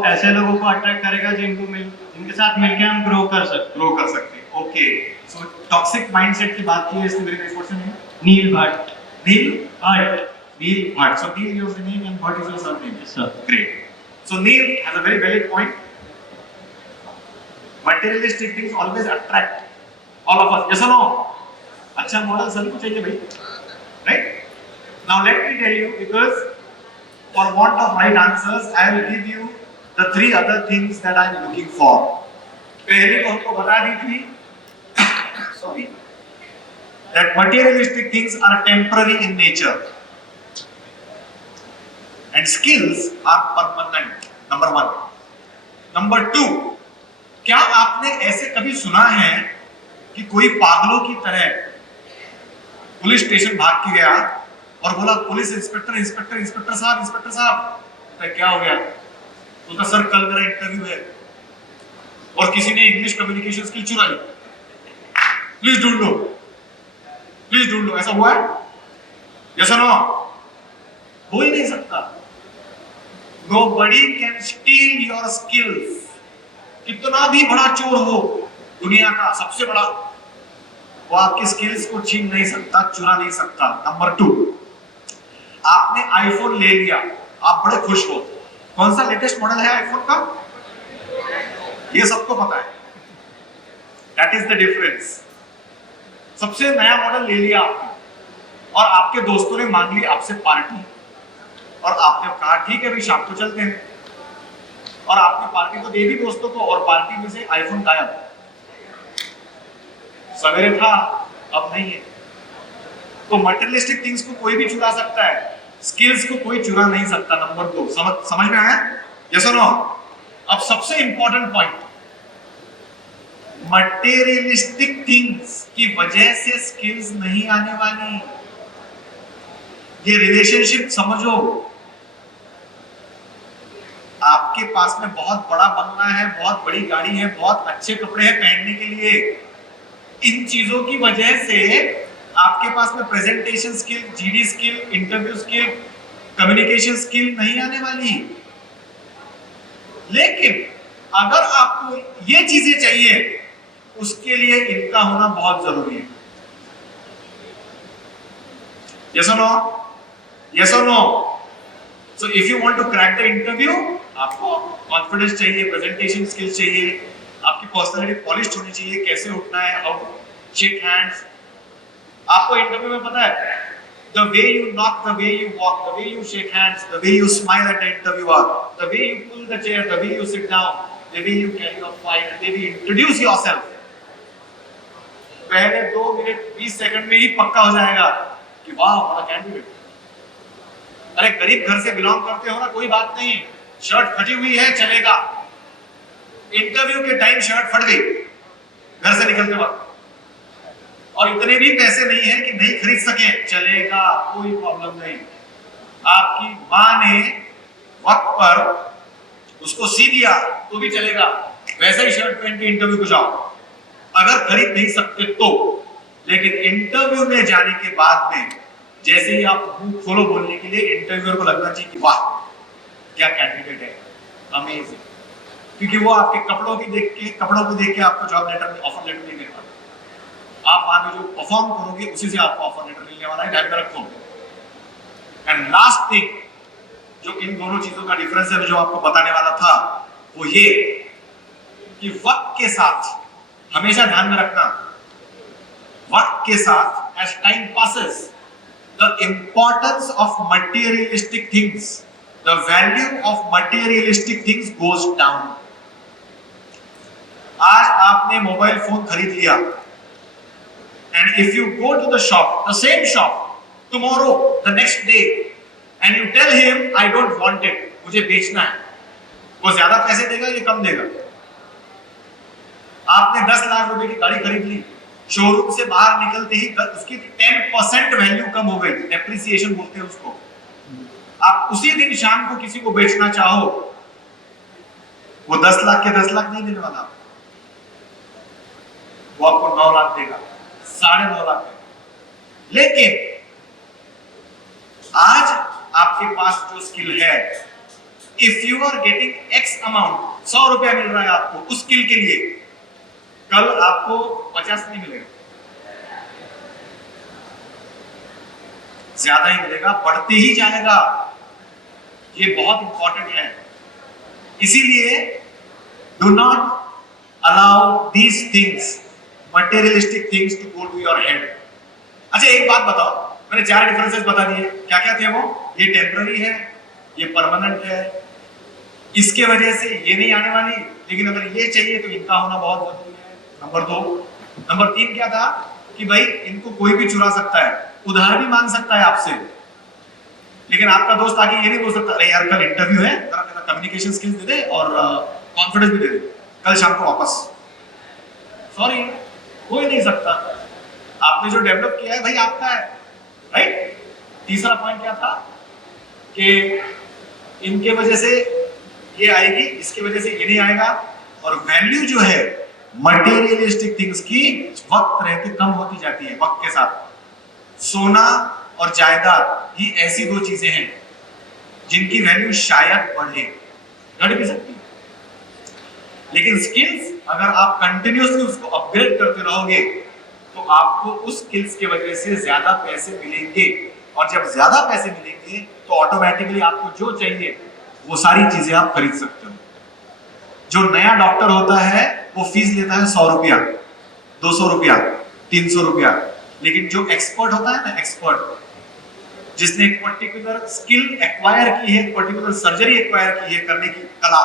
ऐसे लोगों को अट्रैक्ट करेगा जिनके साथ मिलकर हम ग्रो कर सकते हैं। ओके, सो टॉक्सिक माइंडसेट की बात की है इसने। मेरे क्वेश्चन है नील भट्ट। नील Bhatt. So Neil is the name and Bhatt is your surname. Yes, sir. Great. So Neil has a very valid point. Materialistic things always attract all of us. Yes or no? अच्छा model सभी को चाहिए भाई, right? Now let me tell you, because for want of right answers, I will give you the 3 other things that I am looking for. पहले तो हमको बता दी थी, sorry, that materialistic things are temporary in nature and skills are permanent. Number 1. Number 2, क्या आपने ऐसे कभी सुना है कि कोई पागलों की तरह पुलिस स्टेशन भाग के गया और बोला पुलिस इंस्पेक्टर साहब, तो क्या हो गया? तो सर कल मेरा इंटरव्यू है, और किसी ने इंग्लिश कम्युनिकेशन स्किल चुराई, प्लीज ढूंढ लो, प्लीज ढूंढ लो। ऐसा हुआ है? यस और नो? हो ही नहीं सकता। Nobody can steal your skills. कितना भी बड़ा चोर हो, दुनिया का सबसे बड़ा, वो आपकी स्किल्स को छीन नहीं सकता, चुरा नहीं सकता। नंबर 2, आपने आईफोन ले लिया, आप बड़े खुश हो। कौन सा लेटेस्ट मॉडल है आईफोन का? ये सबको पता है। That is the difference. सबसे नया मॉडल ले लिया आपने, और आपके दोस्तों ने मांग ली आपसे पार्टी, और आपने कहा ठीक है भाई शाम को चलते हैं, और आपने पार्टी तो दे दी दोस्तों को, और पार्टी में से आईफोन गायब। सवेरे था, अब नहीं है। तो मटेरियलिस्टिक थिंग्स को कोई भी चुरा सकता है, स्किल्स को कोई चुरा नहीं सकता। नंबर 2 समझ में आया? यस और नो? अब सबसे इंपॉर्टेंट पॉइंट, मटेरियलिस्टिक थिंग्स की वजह से स्किल्स नहीं आने वाली। ये रिलेशनशिप समझो। आपके पास में बहुत बड़ा बंगला है, बहुत बड़ी गाड़ी है, बहुत अच्छे कपड़े हैं पहनने के लिए, इन चीजों की वजह से आपके पास में presentation skill, GD skill, interview skill, communication skill नहीं आने वाली। लेकिन अगर आपको ये चीजें चाहिए, उसके लिए इनका होना बहुत जरूरी है। यस और नो? यस और no? So if you want to crack the interview, आपको कॉन्फिडेंस चाहिए, प्रेजेंटेशन स्किल्स चाहिए, आपकी पर्सनालिटी पॉलिश्ड होनी चाहिए, कैसे उठना है, हाउ टू शेक हैंड्स। आपको इंटरव्यू में पता है, the way you knock, the way you walk, the way you shake hands, the way you smile at the interviewer, the way you pull the chair, the way you sit down, the way you carry your file, the way you introduce yourself, पहले 2 minute 20 second में ही पक्का हो जाएगा कि वाह बड़ा candidate. अरे गरीब घर से बिलोंग करते हो ना, कोई बात नहीं, शर्ट फटी हुई है चलेगा। इंटरव्यू के टाइम शर्ट फट गई घर से निकलते वक्त, और इतने भी पैसे नहीं है कि नहीं खरीद सके, चलेगा, कोई प्रॉब्लम नहीं। आपकी मां ने वक्त पर उसको सी दिया तो भी चलेगा, वैसे ही शर्ट पहन के इंटरव्यू को जाओ, अगर खरीद नहीं सकते तो। लेकिन इंटरव्यू में जाने के बाद में जैसे ही आप मुंह खोलो बोलने के लिए, इंटरव्यूअर को लगना चाहिए कि वाह क्या कैंडिडेट है, अमेजिंग। क्योंकि वो आपके कपड़ों को देख के आपको जॉब लेटर में, ऑफर लेटर नहीं दे पाता। आप वहां पे जो परफॉर्म करोगे उसी से आपको ऑफर लेटर मिलने वाला है, ध्यान में रखो। एंड लास्ट थिंग जो इन दोनों चीजों का डिफरेंस है, जो आपको बताने वाला था, वो ये कि वक्त के साथ हमेशा ध्यान में रखना, वक्त के साथ as time passes, the importance of materialistic things, the value of materialistic things goes down. आज आपने मोबाइल फोन खरीद लिया, and if you go to the shop, the same shop, tomorrow, the next day, and you tell him, I don't want it, मुझे बेचना है, वो ज्यादा पैसे देगा या कम देगा? आपने 10 लाख रुपए की गाड़ी खरीद ली, शोरूम से बाहर निकलते ही उसकी 10% वैल्यू कम हो गई, डेप्रिसिएशन बोलते हैं उसको। आप उसी दिन शाम को किसी को बेचना चाहो, वो 10 लाख के 10 लाख नहीं देने वाला, वो आपको 9 लाख देगा, 9.5 लाख देगा। लेकिन आज आपके पास जो स्किल है, if you are getting X amount, 100 रुपया मिल रहा है आपको उस स्किल के लिए, कल आपको 50 नहीं मिलेगा, ज्यादा ही मिलेगा, बढ़ते ही जाएगा। ये बहुत इंपॉर्टेंट है। इसीलिए do not allow these things, materialistic things to go to your head. अच्छा एक बात बताओ, मैंने 4 डिफरेंसेस बता दिए, क्या क्या थे वो? ये टेम्पररी है, ये परमानेंट है, इसके वजह से ये नहीं आने वाली, लेकिन अगर ये चाहिए तो इनका होना बहुत जरूरी है। नंबर 2, नंबर 3 क्या था कि भाई इनको कोई भी चुरा सकता है, उधार भी मांग सकता है आपसे, लेकिन आपका दोस्त आके ये नहीं बोल सकता अरे यार कल इंटरव्यू है, जरा मेरा कम्युनिकेशन स्किल्स दे दे और कॉन्फिडेंस भी दे दे, कल शाम को वापस। सॉरी, कोई नहीं सकता। आपने जो डेवलप किया है भाई आपका है, राइट? तीसरा पॉइंट क्या था कि इनके वजह से ये आएगी, इसकी वजह से ये नहीं आएगा, और वैल्यू जो है मटेरियलिस्टिक थिंग्स की वक्त रहते कम होती जाती है वक्त के साथ। सोना और जायदाद ये ऐसी दो चीजें हैं जिनकी वैल्यू शायद बढ़े, घट भी सकती है, लेकिन स्किल्स अगर आप कंटिन्यूअसली उसको अपग्रेड करते रहोगे तो आपको उस स्किल्स की वजह से ज्यादा पैसे मिलेंगे, और जब ज्यादा पैसे मिलेंगे तो ऑटोमेटिकली आपको जो चाहिए वो सारी चीजें आप खरीद सकते हो। जो नया डॉक्टर होता है वो फीस लेता है 100 रुपया, 200 रुपया, 300 रुपया, लेकिन जो एक्सपर्ट होता है ना, एक्सपर्ट जिसने एक पर्टिकुलर स्किल एक्वायर की है, एक पर्टिकुलर सर्जरी एक्वायर की है करने की कला,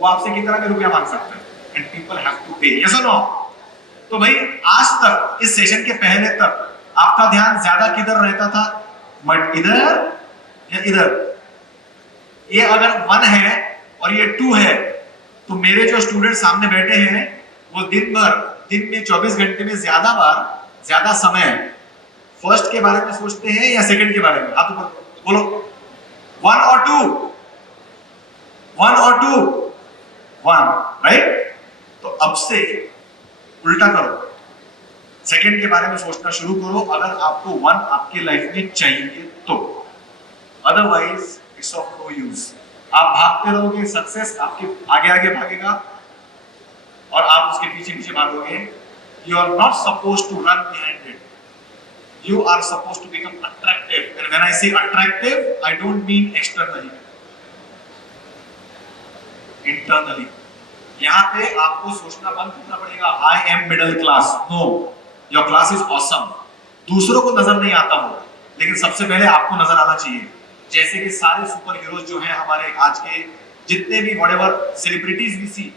वो आपसे कितना में रुपया मांग सकता है, एंड पीपल हैव टू पे। यस और नो? तो भाई आज तक इस सेशन के पहले तक आपका ध्यान ज्यादा किधर रहता था, बट इधर या इधर? ये अगर 1 है और ये 2 है तो मेरे जो स्टूडेंट सामने बैठे हैं वो दिन में 24 घंटे में ज्यादा बार ज्यादा समय फर्स्ट के बारे में सोचते हैं या सेकंड के बारे में? आप तो बोलो 1 और 2, 1 और 2, 1, राइट? तो अब से उल्टा करो, सेकंड के बारे में सोचना शुरू करो अगर आपको 1 आपके लाइफ में चाहिए तो, otherwise it's of no use. आप भागते रहोगे, सक्सेस आपके आगे आगे भागेगा और आप उसके पीछे पीछे भागोगे। You are not supposed to run behind it, you are supposed to become attractive, and when I say attractive I don't mean externally, internally। यहाँ पे आपको सोचना बंद करना पड़ेगा I am middle class, no, your class is awesome। दूसरों को नजर नहीं आता हो, लेकिन सबसे पहले आपको नजर आना चाहिए। जैसे कि सारे सुपर हीरोज जो हैं हमारे आज के जितने भी whatever celebrities we see,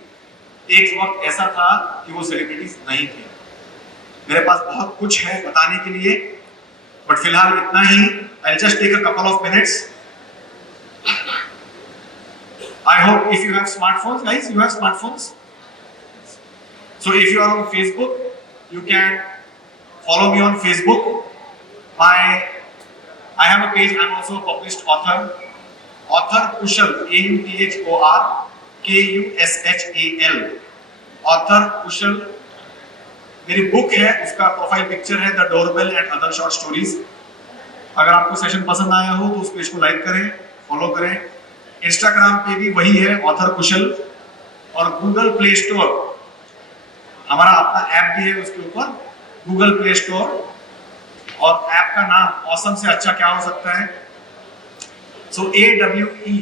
एक वक्त ऐसा था कि वो celebrities नहीं थे। मेरे पास बहुत कुछ है बताने के लिए, बट फिलहाल इतना ही। I'll just take a couple of minutes. I hope if you have smartphones, guys, you have smartphones. So if you are on Facebook, you can follow me on Facebook. I have a page. I'm also a published author. Author Kushal, AUTHOR KUSHAL. Author Kushal। मेरी book है, उसका profile picture है the doorbell and other short stories. अगर आपको session पसंद आया हो तो उस पेज को लाइक करें, फॉलो करें। इंस्टाग्राम पे भी वही है, ऑथर कुशल। और गूगल प्ले स्टोर, हमारा अपना ऐप भी है उसके ऊपर, गूगल प्ले स्टोर। और ऐप का नाम ऑसम से अच्छा क्या हो सकता है? सो AWESOME।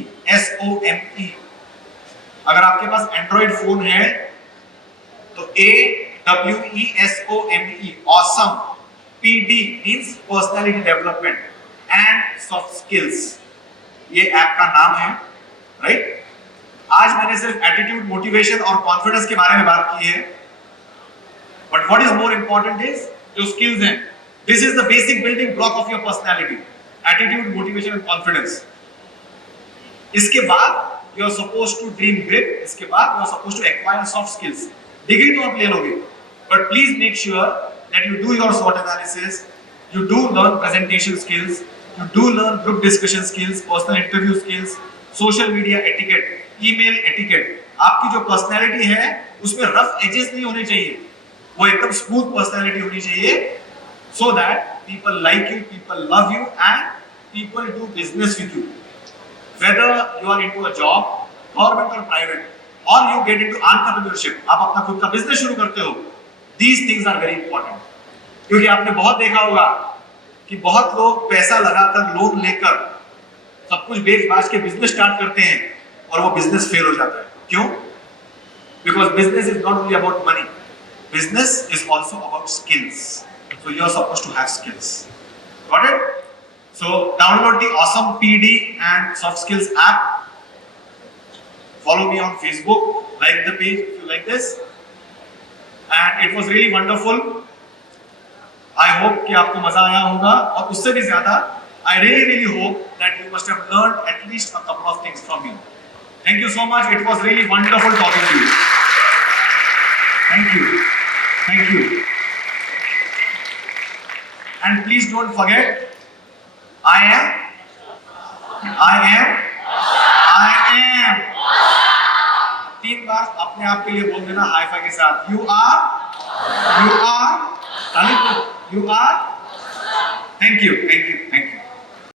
अगर आपके पास एंड्रॉइड फोन है तो AWESOME, awesome। PD means personality development and soft skills, ये ऐप का नाम है, राइट? आज मैंने सिर्फ एटीट्यूड, मोटिवेशन और कॉन्फिडेंस के बारे में बात की है, but what is more important is जो स्किल्स हैं। This is the basic building block of your personality, attitude, motivation and confidence. इसके बाद you are supposed to dream big, इसके बाद you are supposed to acquire soft skills. Degree तो आप ले लोगे, but please make sure that you do your SWOT analysis, you do learn presentation skills, you do learn group discussion skills, personal interview skills, social media etiquette, email etiquette। आपकी जो personality है उसमें rough edges नहीं होने चाहिए, वो एकदम smooth personality होनी चाहिए, so that people like you, people love you and people do business with you, whether you are into a job, government or private, or you get into entrepreneurship, आप अपना खुद का बिजनेस शुरू करते हो। These things are very important, क्योंकि आपने बहुत देखा होगा कि बहुत लोग पैसा लगाकर, लोन लेकर, सब कुछ बेच बाच के बिजनेस स्टार्ट करते हैं और वो बिजनेस फेल हो जाता है। क्यों? Because business is not only about money, business is also about skills, so you are supposed to have skills, got it? So download the awesome PD and soft skills app, follow me on Facebook, like the page if you like this, and it was really wonderful। I hope कि आपको मजा आया होगा, और उससे भी ज्यादा I really hope that you must have learned at least a couple of things from me। Thank you so much, it was really wonderful talking to you। Thank you, thank you। And please don't forget, I am 3 बार अपने आप के लिए बोल देना high fi के साथ, you are, you are, thank you, thank you, thank you.